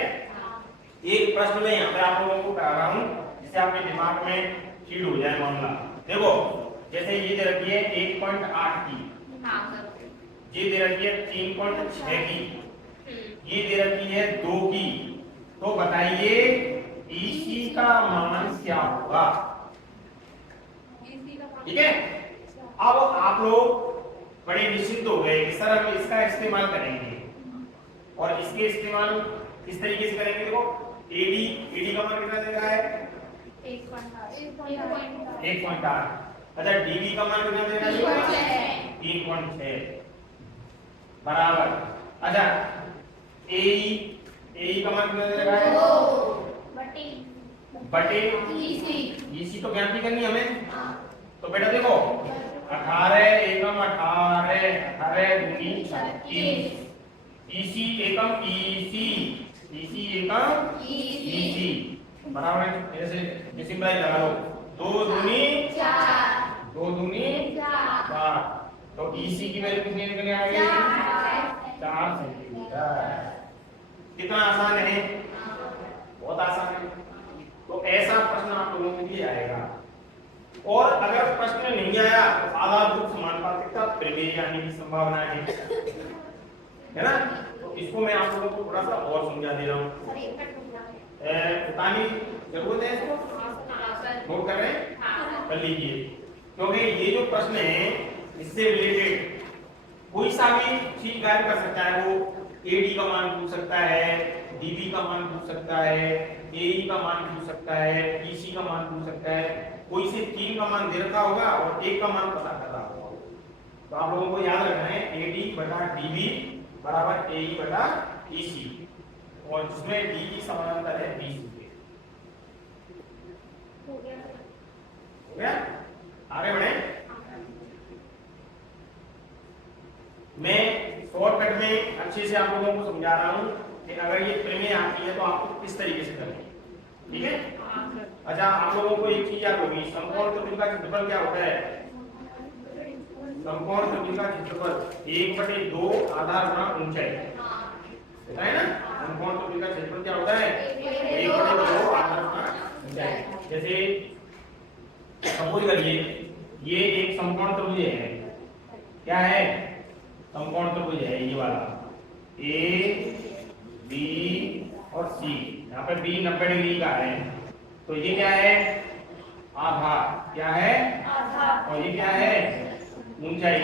एक प्रश्न में यहाँ पे आप लोगों को करा रहा हूँ जिससे आपके दिमाग में फीड हो जाए मामला। देखो जैसे ये दे रखी है 1.8 की, ये दे रखी है 3.6 की, ये दे रखी है 2 की। तो बताइए EC का मान क्या होगा। ठीक है, अब आप लोग बड़े निश्चित हो गए कि सर हम इसका इस्तेमाल करेंगे, और इसके इस्तेमाल किस तरीके से करेंगे। देखो AD का मान कितना दे रहा है 1.8। अच्छा DB का मान कितना दे रहा है 3.6 बराबर। अच्छा AE का मान कितना दे रहा है 2 बटे EC तो ज्ञात करनी हमें। तो बेटा देखो 18 एकम 18 दूनी 36, EC एकम EC एकम EC बराबर है। ऐसे डिसिप्लिन लगा लो, 2 दूनी 4। तो EC की वैल्यू कितनी निकल आएगी 4 सेंटीमीटर। कितना आसान है, बहुत आसान है। तो ऐसा प्रश्न आप लोगों के लिए आएगा। और अगर प्रश्न नहीं आया तो आधारभूत समानुपातिकता प्रमेय आने की संभावना है ना। तो इसको मैं आप लोगों को थोड़ा सा और समझा दे रहा हूँ। बताने की जरूरत है, इसको नोट कर रहे हैं, कर लीजिए। क्योंकि ये जो प्रश्न है इससे रिलेटेड कोई सा भी चीज गायब कर सकता है। वो AD का मान पूछ सकता है, DB का मान पूछ सकता है, AE का मान पूछ सकता है, EC का मान पूछ सकता है। कोई से 3 का मान दे रखा होगा और 1 का मान पता कर रहा होगा। तो आप लोगों को याद रखना है AD बटा DB बराबर AE बटा EC, और जिसमें DE समानांतर है BC के। हो गया, आगे बढ़े। मैं शॉर्टकट में अच्छे से आप लोगों को समझा रहा हूँ कि अगर ये प्रमेय आती है तो आपको किस तरीके से करनी है, ठीक है। अच्छा, आप लोगों को एक चीज याद होगी, समकोण त्रिभुज का क्षेत्रफल क्या होता है? समकोण त्रिभुज का क्षेत्रफल 1/2 आधार गुणा ऊंचाई, होता है ना। समकोण त्रिभुज का क्षेत्रफल क्या होता है? 1/2 आधार गुणा ऊंचाई। जैसे सपोज करिए ये एक समकोण त्रिभुज है, क्या है? समकोण त्रिभुज है ये वाला, ए बी और सी। यहाँ पे बी 90 डिग्री का है, तो ये क्या है? आधार। क्या है? आधार। और ये क्या है? ऊंचाई।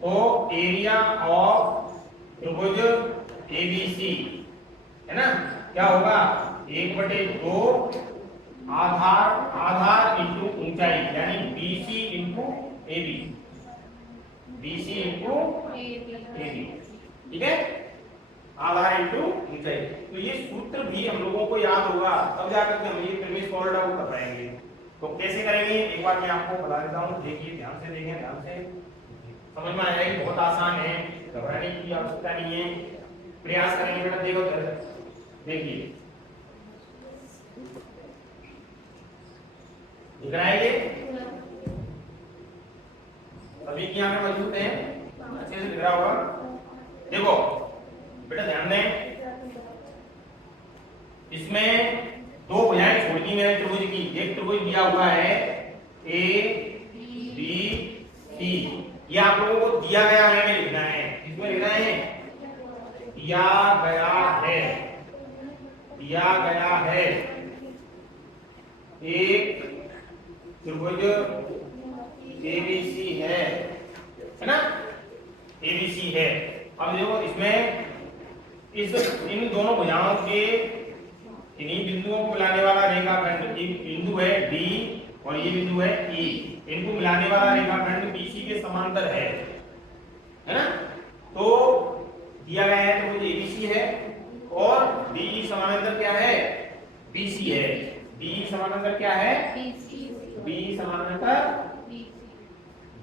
तो एरिया ऑफ त्रिभुज एबीसी है ना, क्या होगा? 1/2 आधार इंटू ऊंचाई, यानी BC into AB, BC into AB, ठीक है। आधार इंटू ऊंचाई। तो ये सूत्र भी हम लोगों को याद होगा, तब जाकर के हम ये प्रमेय सॉल्व आउट कर पाएंगे। तो कैसे करेंगे एक बार मैं आपको बता देता हूँ, देखिए ध्यान से देखें, ध्यान से समझ में आएगा कि बहुत आसान है, घबराने की आवश्यकता नहीं है। प्रयास करेंगे बेटा, देखो देखिए दिख रहा है ये, सभी की आंखें मजबूत हैं, अच्छे से दिख रहा होगा। देखो बेटा ध्यान दें, इसमें दो भुजाएं छोड़नी है त्रिभुज की। एक त्रिभुज दिया हुआ है ए बी सी, ये आप लोगों को दिया गया है में लिखना है, इसमें लिखना है दिया गया है, दिया गया है एक त्रिभुज एबीसी है ना, एबीसी है। अब देखो इसमें इन दोनों भुजाओं के इन्हीं बिंदुओं को मिलाने वाला रेखाखंड, एक बिंदु है डी और ये बिंदु है ई, इनको मिलाने वाला रेखाखंड बीसी के समांतर है ना। तो दिया गया है तो मुझे एबीसी है और डी समानांतर क्या है? बीसी है। डी समानांतर क्या है? बी समानांतर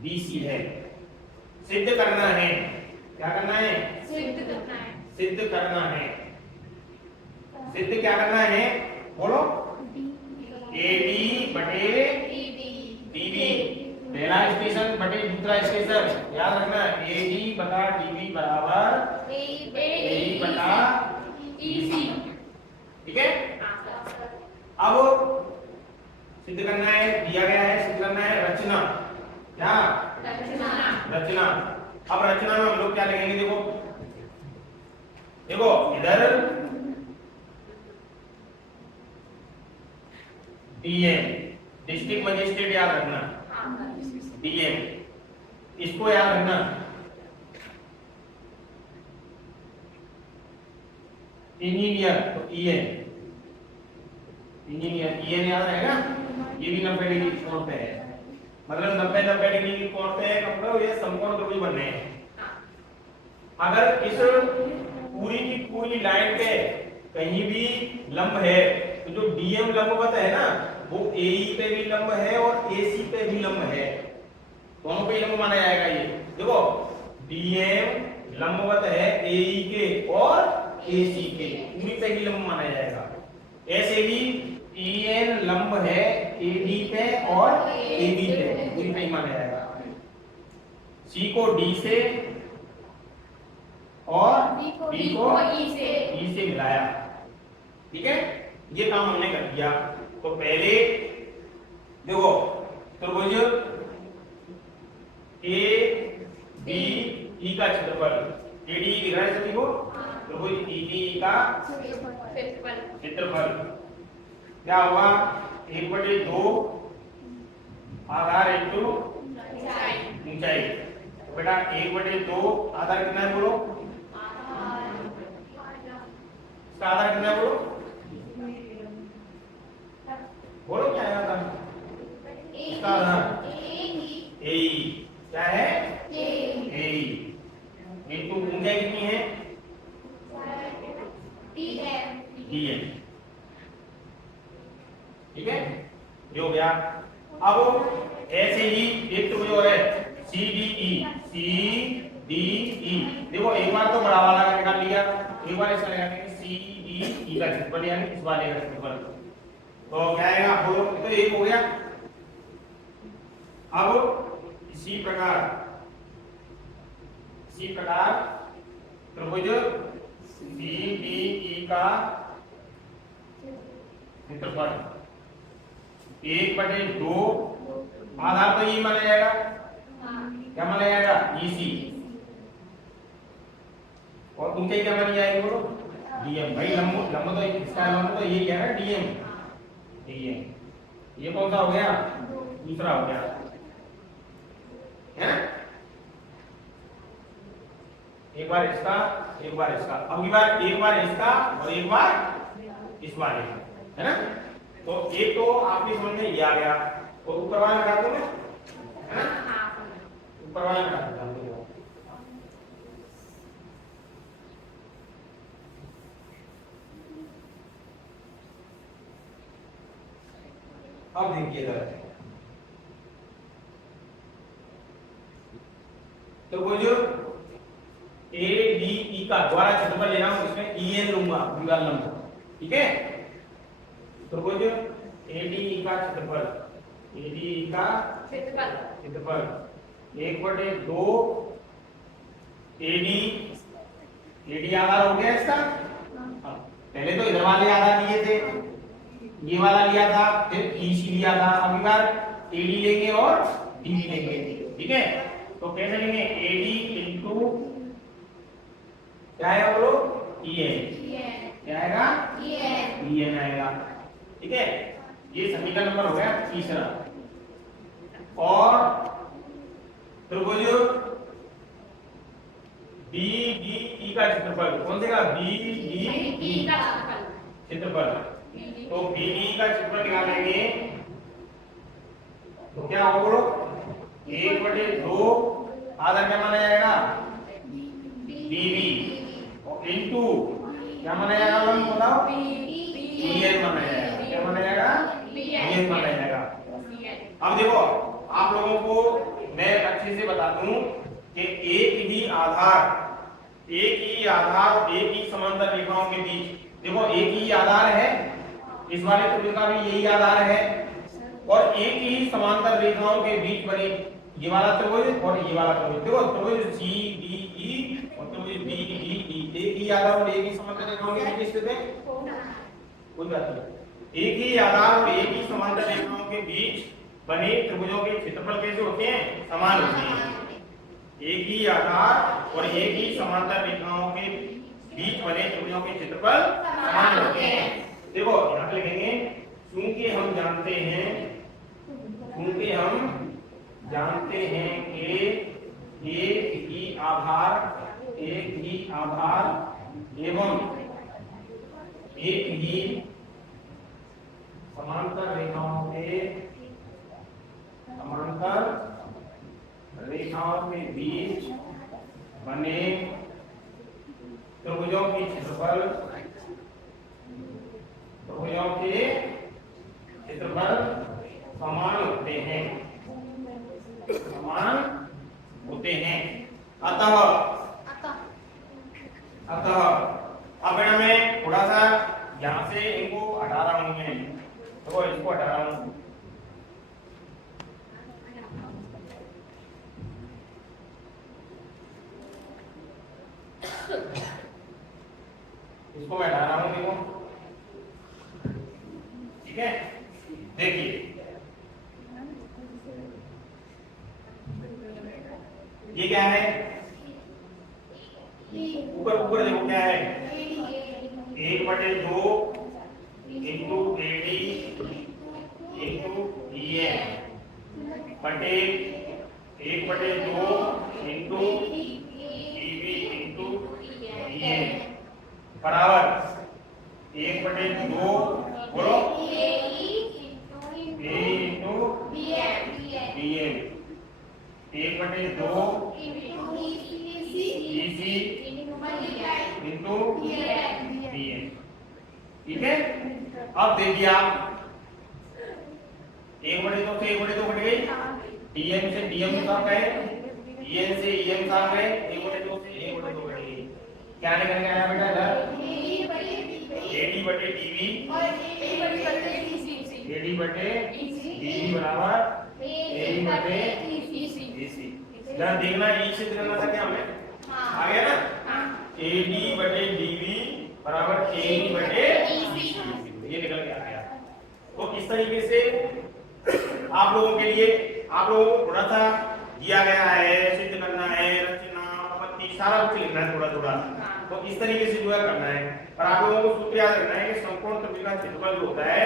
बीसी है। सिद्ध करना है, क्या करना है? सिद्ध करना है, सिद्ध करना है। सिद्ध क्या करना है बोलो? AB बटे DB, पहला स्टेशन बटे दूसरा स्टेशन, याद रखना AB बटा DB बराबर AB बटा EC, ठीक है। अब सिद्ध करना है, दिया गया है, सिद्ध करना है रचना, क्या रचना। अब रचना में हम लोग क्या लिखेंगे? देखो देखो इधर डीएम, डिस्ट्रिक्ट मजिस्ट्रेट याद रखना, डीएम, इसको याद रखना। इंजीनियर तो ईएन, इंजीनियर ईएन याद रहेगा। ये भी 90 डिग्री कोण पे है, मतलब 90 डिग्री की कोण पे है, मतलब ये समकोण त्रिभुज बन रहे हैं। अगर इस पूरी की पूरी लाइन पे कहीं भी लंब है तो जो डीएम लंबवत है ना, वो एई पे भी लंब है और एसी पे भी लंब है, दोनों पे लंब माना जाएगा। ये देखो डीएम लंबवत है एई के और एसी के, पूरी पे ही लंब माना जाएगा। ऐसे ही ईएन लंब है एडी पे और एबी पे, पूरी पे ही माना जाएगा। सी को डी से और बी को ई से मिलाया, ठीक है। ये काम हमने कर दिया। तो पहले देखो त्रिभुज ए बी ई का क्षेत्रफल, एडी दिख रहा है सभी को, त्रिभुज ईडी का क्षेत्रफल क्या होगा? 1/2 आधार इंटू ऊंचाई। बेटा 1/2 आधार कितना है बोलो? इसका आधार कितना है बोलो? बोलो क्या है आधार? इसका आधार ए, क्या है? ए इंटू ऊंचाई कितनी है? डीएम, ठीक है, ये हो गया। अब ऐसे ही एक त्रिभुज और है CDE, CDE, देखो एक बार तो बड़ा वाला का निकाल लिया, एक बार इसका निकालेंगे सी डी ई का क्षेत्रफल यानी इस वाले का क्षेत्रफल। तो क्या आएगा बोलो, तो एक हो गया। अब इसी प्रकार त्रिभुज सी डी ई का क्षेत्रफल 1/2 आधार तो ये माना जाएगा, क्या माना जाएगा EC, और ऊंचाई क्या मानी जाएगी बोलो DM। भाई लंब तो इसका लंब तो ये क्या है DM। ये कौन सा हो गया, दूसरा हो गया है। एक बार इसका एक बार इसका, अब एक बार इसका और एक बार इस वाले का, है ना। तो एक तो आपकी समझ में ये आ गया, और ऊपर वाला लगा दो मैं, है ना, ऊपर वाला लगा दो। अब देखिए जरा, तो वो जो ADE का द्वारा क्षेत्रफल लेना हूं, इसमें EN लूंगा दीवार लंब, ठीक है। तो वो जो ADE का क्षेत्रफल 1/2 AD आधार हो गया इसका। पहले तो इधर वाले आधार लिए थे, ये वाला लिया था, फिर EC लिया था, अब बार AD लेंगे और DB लेंगे, ठीक है। तो कैसे लेंगे, AD इंटू क्या आएगा बोलो EN, क्या आएगा EN आएगा, ठीक है। ये समीकरण नंबर हो गया तीसरा। और त्रिभुज BDE का क्षेत्रफल, कौन से का BDE का क्षेत्रफल, तो BDE का क्षेत्रफल निकालेंगे तो क्या होगा बोलो 1/2 आधा क्या माना जाएगा DB, और इंटू क्या माना जाएगा लंब बताओ EN माना जाएगा, क्या माना जाएगा EN माना जाएगा। अब देखो आप लोगों को मैं अच्छे से बता दूं कि एक ही आधार एक ही समांतर रेखाओं के बीच, देखो एक ही आधार है, इस वाले त्रिभुज का भी यही आधार है, और एक ही समांतर रेखाओं के बीच बने ये वाला त्रिभुज और ये वाला त्रिभुज, देखो त्रिभुज CDE और त्रिभुज BDE एक ही आधार और एक ही समांतर रेखाओं के बीच स्थित है, कोई बात नहीं। एक ही आधार और एक ही समांतर रेखाओं के बीच बने त्रिभुजों के क्षेत्रफल कैसे होते हैं, समान होते हैं। एक ही आधार और एक ही समांतर रेखाओं के बीच बने त्रिभुजों के क्षेत्रफल समान होते हैं। देखो यहाँ पे लिखेंगे क्योंकि हम जानते हैं कि एक ही आधार एवं एक ही समांतर रेखाओं के बीच बने त्रिभुजों के क्षेत्रफल समान होते हैं। अतः अब मैं थोड़ा सा यहाँ से इनको हटा रहा हूँ, मैं तो इसको हटा रहा हूँ, इसको मैं हटा रहा हूँ, देखो ठीक है। देखिए ये क्या है, ऊपर देखो क्या है 1/2 इंटू AD इंटू EN बटे 1/2 इंटू DB इंटू EN बराबर 1/2 बोलो AE into BN 1/2 EC into BN, ठीक है। अब देखिए आप 1/2 से 1/2 कट गई, DM से DM साफ गए, EN से EN साफ गए, 1/2 से 1/2 कट क्या निकल के आया बेटा इधर AD बटे AD बटे DV और AD बटे EC AD बटे DV बराबर AD बटे EC। जरा देखना E से निकलना था क्या हमें आ गया ना AD बटे DV बराबर AD बटे EC ये निकल के आ गया। तो इस तरीके से आप लोगों के लिए आप लोगों को थोड़ा सा दिया गया है सिद्ध करना है रचना उत्पत्ति सारा कुछ लिखना है थोड़ा थोड़ा। तो इस तरीके से जो है करना है और आप लोगों को सूत्र याद रखना है कि समकोण त्रिभुज का क्षेत्रफल जो होता है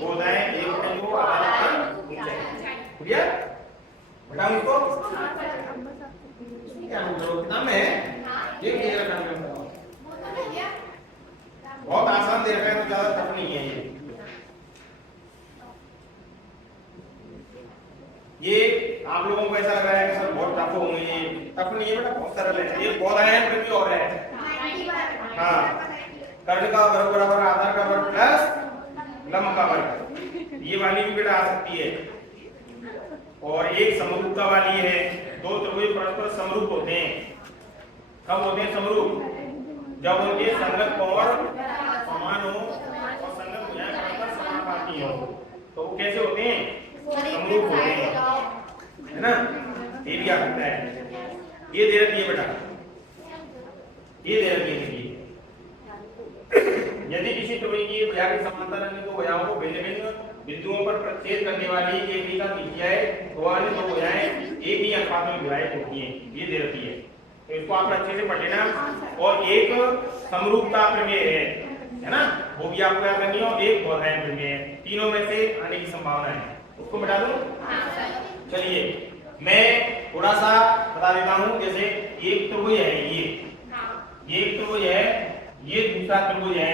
वो होता है 1/2 आधार ऊंचाई। क्लियर बताऊं इसको क्या नाम है ये दे रखा है बहुत आसान दे रखा है तो ज्यादा टफ नहीं है ये आप लोगों को ऐसा लग रहा है कि सर बहुत टफ होंगे ये टफ नहीं है बेटा बहुत सरल है ये बहुत आयाम प्रति और है। हाँ कर्ण का वर्ग बराबर आधार का वर्ग प्लस लंब का वर्ग ये वाली भी बेटा आ सकती है और एक समरूपता वाली है दो त्रिभुज परस्पर समरूप होते हैं कब होते हैं समरूप जब उनके संगत कोण समान हो और संगत भुजाएं परस्पर समानुपाती हो तो वो कैसे होते हैं समरूप होते हैं है ना ये भी आ सकता है ये दे रखी है बेटा ये दे रखी है यदि किसी त्रिभुज की भुजा के समांतर अन्य दो भुजाओं को भिन्न भिन्न बिंदुओं पर प्रतिच्छेद करने वाली एक रेखा खींची जाए तो अन्य दो भुजाएं एक ही अनुपात में विभाजित होती हैं ये दे रखी है तो इसको आप अच्छे से पढ़ लेना और एक समरूपता प्रमेय है ना वो भी आपको याद करनी है और एक बहुआयाम प्रमेय है तीनों में से आने की संभावना है उसको बता दूं चलिए मैं थोड़ा सा बता देता हूं जैसे एक त्रिभुज है ये एक त्रिभुज है ये दूसरा त्रिभुज है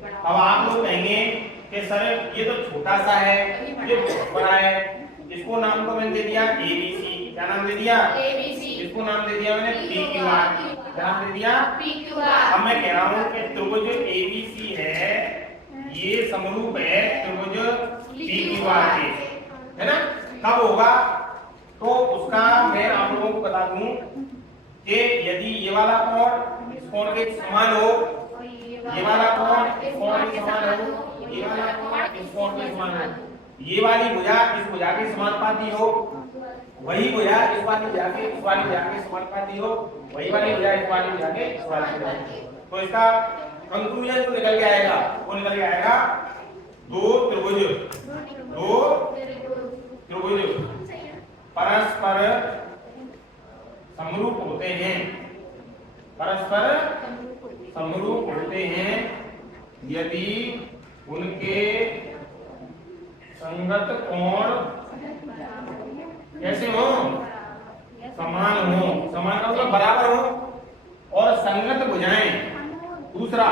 अब आप लोग कहेंगे कि सर ये तो छोटा सा है ये बहुत बड़ा है इसको नाम तो मैंने दे दिया ABC क्या नाम दे दिया ABC इसको नाम दे दिया मैंने PQR क्या नाम दे दिया PQR अब मैं कह रहा हूं कि त्रिभुज ABC है ये समरूप है त्रिभुज PQR के है ना कब होगा तो उसका मैं आप लोगों को बता दूं कि यदि ये वाला कोण इस कोण के समान हो ये वाला कोण इस कोण के समान हो ये वाला कोण इस कोण के समान हो ये वाली भुजा इस भुजा के समानुपाती हो वही भुजा इस वाली भुजा के इस वाली भुजा के समानुपाती हो वही वाली भुजा इस वाली भुजा के इस वाली भुजा के तो इसका कंक्लूजन जो निकल के आएगा वो निकल के आएगा दो त्रिभुज परस्पर समरूप होते हैं परस्पर समरूप होते हैं यदि उनके संगत कोण कैसे हो समान हो समान का मतलब बराबर हो और संगत भुजाएं दूसरा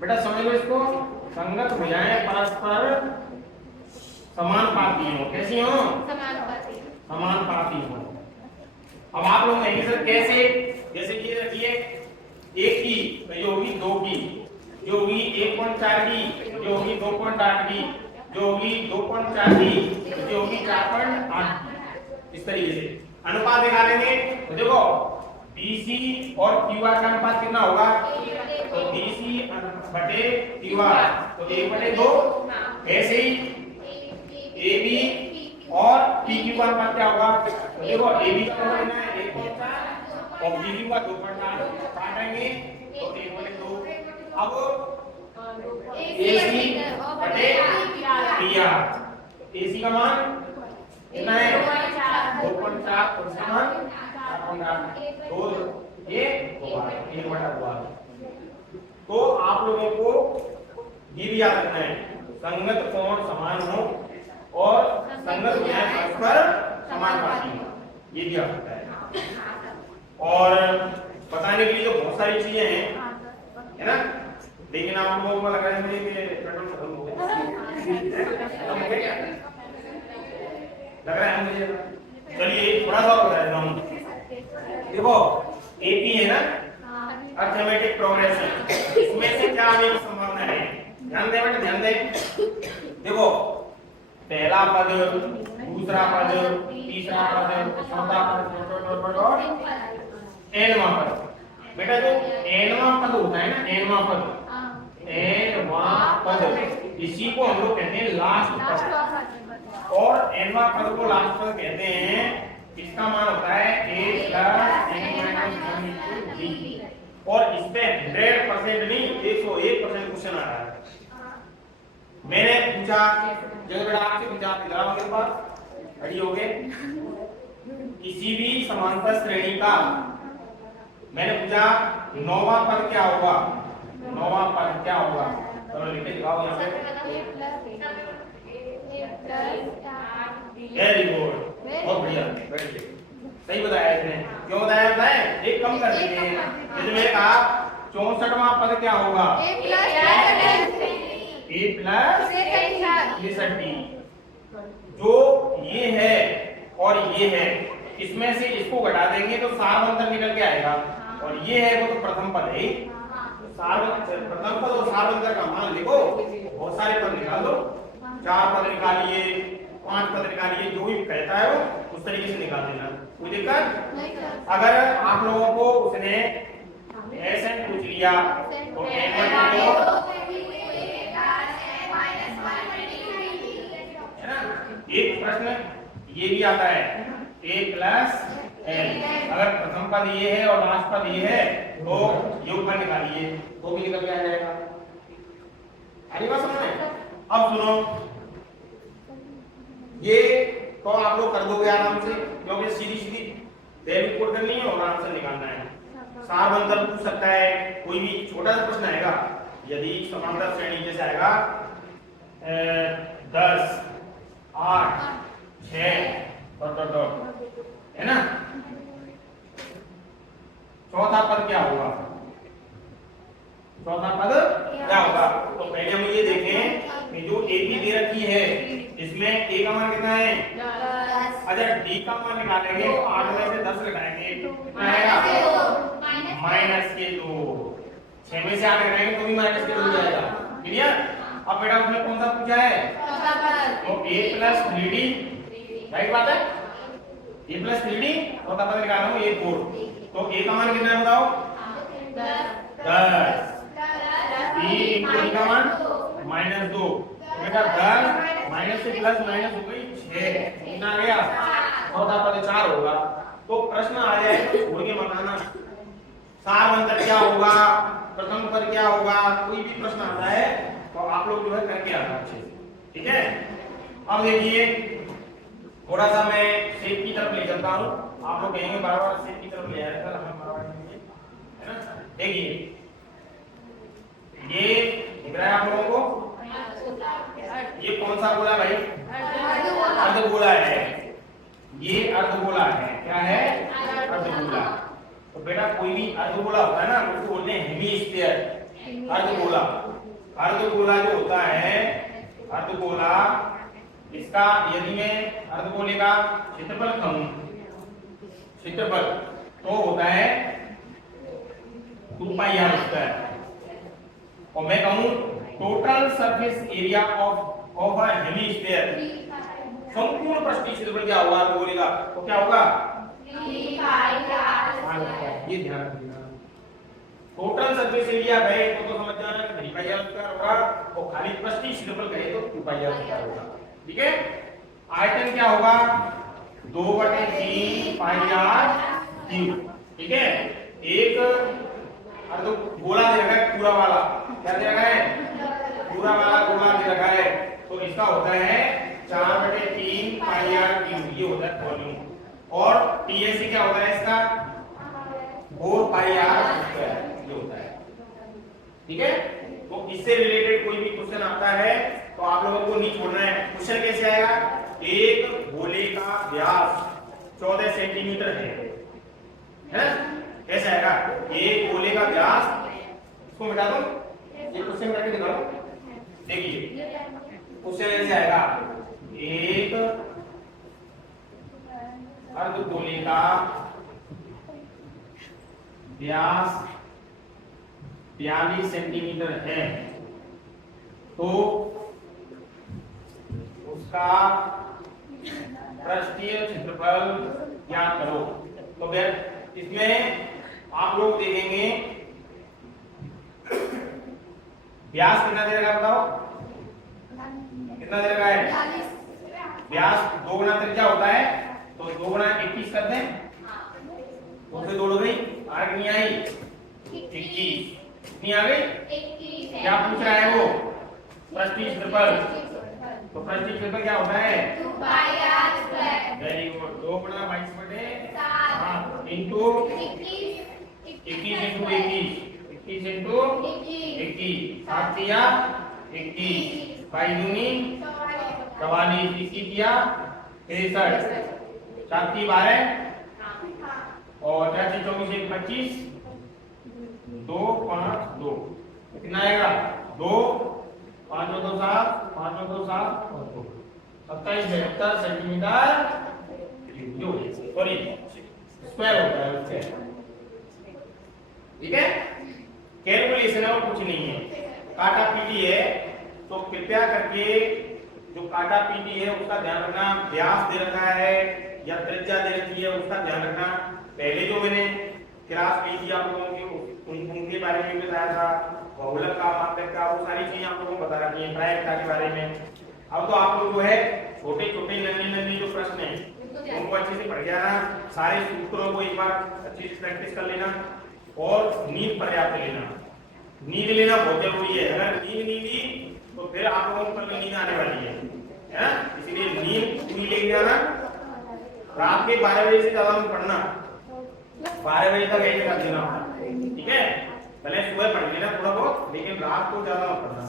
बेटा समझ लो इसको संगत भुजाएं परस्पर समानुपाती हो कैसी हो समानुपाती हो। अब आप लोग कहेंगे सर कैसे जैसे कि रखिए एक की तो ये होगी दो की जो होगी 1.4 की जो होगी 2.8 की जो होगी 2.4 की जो होगी 4.8 इस तरीके से अनुपात दिखा देंगे तो देखो BC और QR का अनुपात कितना होगा तो BC बटे QR तो 1/2 ऐसे ही AB और PQ का अनुपात क्या होगा तो देखो AB का कितना है 1.4 और PQ का 2.8 काटेंगे तो 1/2 अब AC बटे PR AC का मान कितना है 2.4 और इसका मान 4.8 तो ये होगा 1/2 तो आप लोगों को ये भी याद रखना है संगत कोण समान हो और संगत भुजाएं परस्पर समानुपाती हो ये भी आ सकता है और बताने के लिए तो बहुत सारी चीजें हैं है ना लेकिन आप लोगों को लग रहा है मुझे कि पेट्रोल खत्म हो गया लग रहा है मुझे चलिए थोड़ा सा बता देता हूँ देखो AP है ना अर्थमेटिक प्रोग्रेशन इसमें से क्या आने की संभावना है ध्यान दे बेटा ध्यान दे देखो पहला पद दूसरा पद तीसरा पद चौथा पद और n वां पद बेटा जो एनवा पद होता है ना, एनवा पद, एनवा पद, इसी को हम लोग कहते हैं लास्ट पद। और एनवा पद को लास्ट पद कहते हैं, इसका मान होता है a plus n minus 1 into d। और इस पे 100% नहीं 101% क्वेश्चन आ रहा है। मैंने पूछा, जब बेटा आपसे पूछा, आप इधर आओ मेरे पास, रेडी हो गए? किसी भी समांतर श्रेणी का मैंने पूछा नौवां पद क्या होगा, नौवां पद क्या होगा, चलो लिख के दिखाओ यहाँ पे। वेरी गुड, बहुत बढ़िया, बैठिए। सही बताया इसने। क्यों बताया होता है? एक कम कर देते हैं। जैसे मैंने कहा 64वां पद क्या होगा, a प्लस 63। जो ये है और ये है, इसमें से इसको घटा देंगे तो सार्वंतर निकल के आएगा। और ये है वो तो प्रथम पद है, प्रथम पद और सार्वंतर का मान लिखो, बहुत सारे पद निकाल दो, 4 पद निकालिए, 5 पद निकालिए, जो भी कहता है वो उस तरीके से निकाल देना, कोई दिक्कत? अगर आप लोगों को उसने ऐसे पूछ लिया तो है ना, एक प्रश्न ये भी आता है a प्लस n। अगर प्रथम पद ये है और लास्ट पद ये है तो योगफल निकालिए, तो भी निकल के आ जाएगा। आगे बात समझ में? अब सुनो, ये तो आप लोग कर दोगे आराम से, क्योंकि सीधी सीधी वैल्यू कोड करनी है और आंसर निकालना है। सार्वंतर पूछ सकता है, कोई भी छोटा सा प्रश्न आएगा, यदि समांतर श्रेणी जैसे आएगा 10 8 6 है ना, चौथा पद क्या होगा, चौथा पद क्या होगा? तो पहले हम ये देखें कि जो ए बी दे रखी है, इसमें ए का मान कितना है? 10। अच्छा, डी का मान निकालेंगे तो 8 में से 10 घटाएंगे, कितना आएगा? माइनस के 2। 6 में से 8 घटाएंगे तो भी माइनस के 2 हो जाएगा। क्लियर? अब बेटा उसने कौन सा पूछा है? चौथा पद। तो a प्लस 3d, राइट बात है? a प्लस 3d, चौथा पद निकालना हो a 4। तो a का मान कितना है बताओ? 10। b इंटू का मान -2। बेटा 10 माइनस से प्लस माइनस हो गई 6, कितना आ गया? चौथा पद 4 होगा। तो प्रश्न आ जाए तो छोड़ के मत आना। सार्वंतर क्या होगा, प्रथम पद क्या होगा, कोई भी प्रश्न आता है तो आप लोग जो है करके आना अच्छे से, ठीक है? अब देखिए, थोड़ा सा मैं शेप की तरफ ले चलता हूँ, आप लोग कहेंगे बार-बार शेप की तरफ ले आया सर, हमें बार-बार नहीं है ना। देखिए, ये दिख रहा है आप लोगों को, ये कौन सा गोला भाई? अर्धगोला है। ये अर्धगोला है, क्या है? अर्धगोला। तो बेटा कोई भी अर्धगोला होता है ना, उसको बोलते हैं हेमिस्फीयर, अर्धगोला। अर्धगोला जो होता है, अर्धगोला, इसका यदि मैं अर्धगोले का क्षेत्रफल कहूं, क्षेत्रफल तो होता है 2 पाई r स्क्वायर, और मैं कहूं total surface area of a hemisphere, संपूर्ण पृष्ठीय क्षेत्रफल क्या होगा अर्धगोले का? तो क्या होगा? 3 पाई r। ये ध्यान रखना, टोटल सरफेस एरिया कहे तो समझ जाना कि 3 पाई r स्क्वायर होगा, और खाली पृष्ठीय क्षेत्रफल कहे तो 2 पाई r स्क्वायर होगा, ठीक है? आयतन क्या होगा? 2/3 पाई r क्यूब, ठीक है? एक अर्धगोला दे रखा है, पूरा वाला क्या दे रखा है? पूरा वाला गोला दे रखा है, तो इसका होता है 4/3 पाई r क्यूब, ये होता है वॉल्यूम। और टीएससी क्या होता है इसका? 4 पाई r स्क्वायर, ये होता है, ठीक है? तो इससे रिलेटेड कोई भी क्वेश्चन आता है तो आप लोगों को नहीं छोड़ना है। क्वेश्चन कैसे आएगा? एक गोले का व्यास 14 सेंटीमीटर है, कैसे आएगा? एक गोले का व्यास, इसको मिटा दो, ये क्वेश्चन करके दिखाओ। देखिए क्वेश्चन ऐसे आएगा, एक अर्धगोले का व्यास 42 सेंटीमीटर है, तो उसका पृष्ठीय क्षेत्रफल ज्ञात करो। तो इसमें आप लोग देखेंगे व्यास कितना दे रखा बताओ, कितना दे रखा है? 40 व्यास 2 गुना त्रिज्या होता है, तो 2 गुना 21 कर दें, उससे 2 हो गई, आगे नहीं आई 21, नहीं आ गई? 21 क्या पूछ रहा है वो? प्रश्न क्षेत्रफल, तो प्रश्न क्षेत्रफल क्या होता है? 2 पाई r स्क्वायर वेरी गुड, 2 गुना 22 बटे 7 इंटू 21 21 इंटू 21 इंटू 21 7 किया 21 बाई दूनी 44 21 किया 63 7 की 12 और 84 24 25 2 5 2 कितना आएगा? 2 5 2 7 5 2 7 और 2 27 72 सेंटीमीटर सॉरी स्क्वायर होता है उससे, ठीक है? कैलकुलेशन है और कुछ नहीं है। काटा पीटी है तो कृपया करके जो काटा पीटी है उसका ध्यान रखना, व्यास दे रखा है या त्रिज्या दे रखी है उसका ध्यान रखना। पहले जो मैंने क्लास ली थी आप लोगों की उनके बारे में बताया था, बहुलक का मात्रक का, वो सारी चीजें आप लोगों को बता रखी है, प्रायिकता के बारे में। अब तो आप लोग जो है छोटे छोटे नन्हे जो प्रश्न है उनको अच्छे से पढ़ जाना, सारे सूत्रों को एक बार अच्छे से प्रैक्टिस कर लेना और नींद पर्याप्त लेना। नींद लेना बहुत जरूरी है, अगर नींद नहीं ली तो फिर आप लोगों को कल नींद आने वाली है, इसलिए नींद पूरी लेके जाना। रात के 12 बजे से ज्यादा मत पढ़ना, 12 बजे तक ऐसे कर देना, ठीक है? पहले सुबह पढ़ लेना थोड़ा बहुत, लेकिन रात को ज्यादा मत पढ़ना।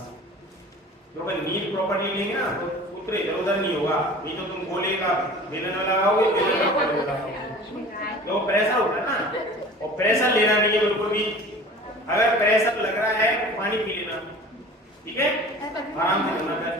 जो अगर नींद प्रॉपर्ली लेंगे ना तो सूत्र इधर उधर नहीं होगा, नहीं तो तुम बोलेगा बेलन में लगाओगे बेलन में लगाओगे, तो प्रेशर होता है ना, और प्रेशर लेना नहीं है बिल्कुल भी। अगर प्रेशर लग रहा है तो पानी पी लेना, ठीक है? आराम से करना है।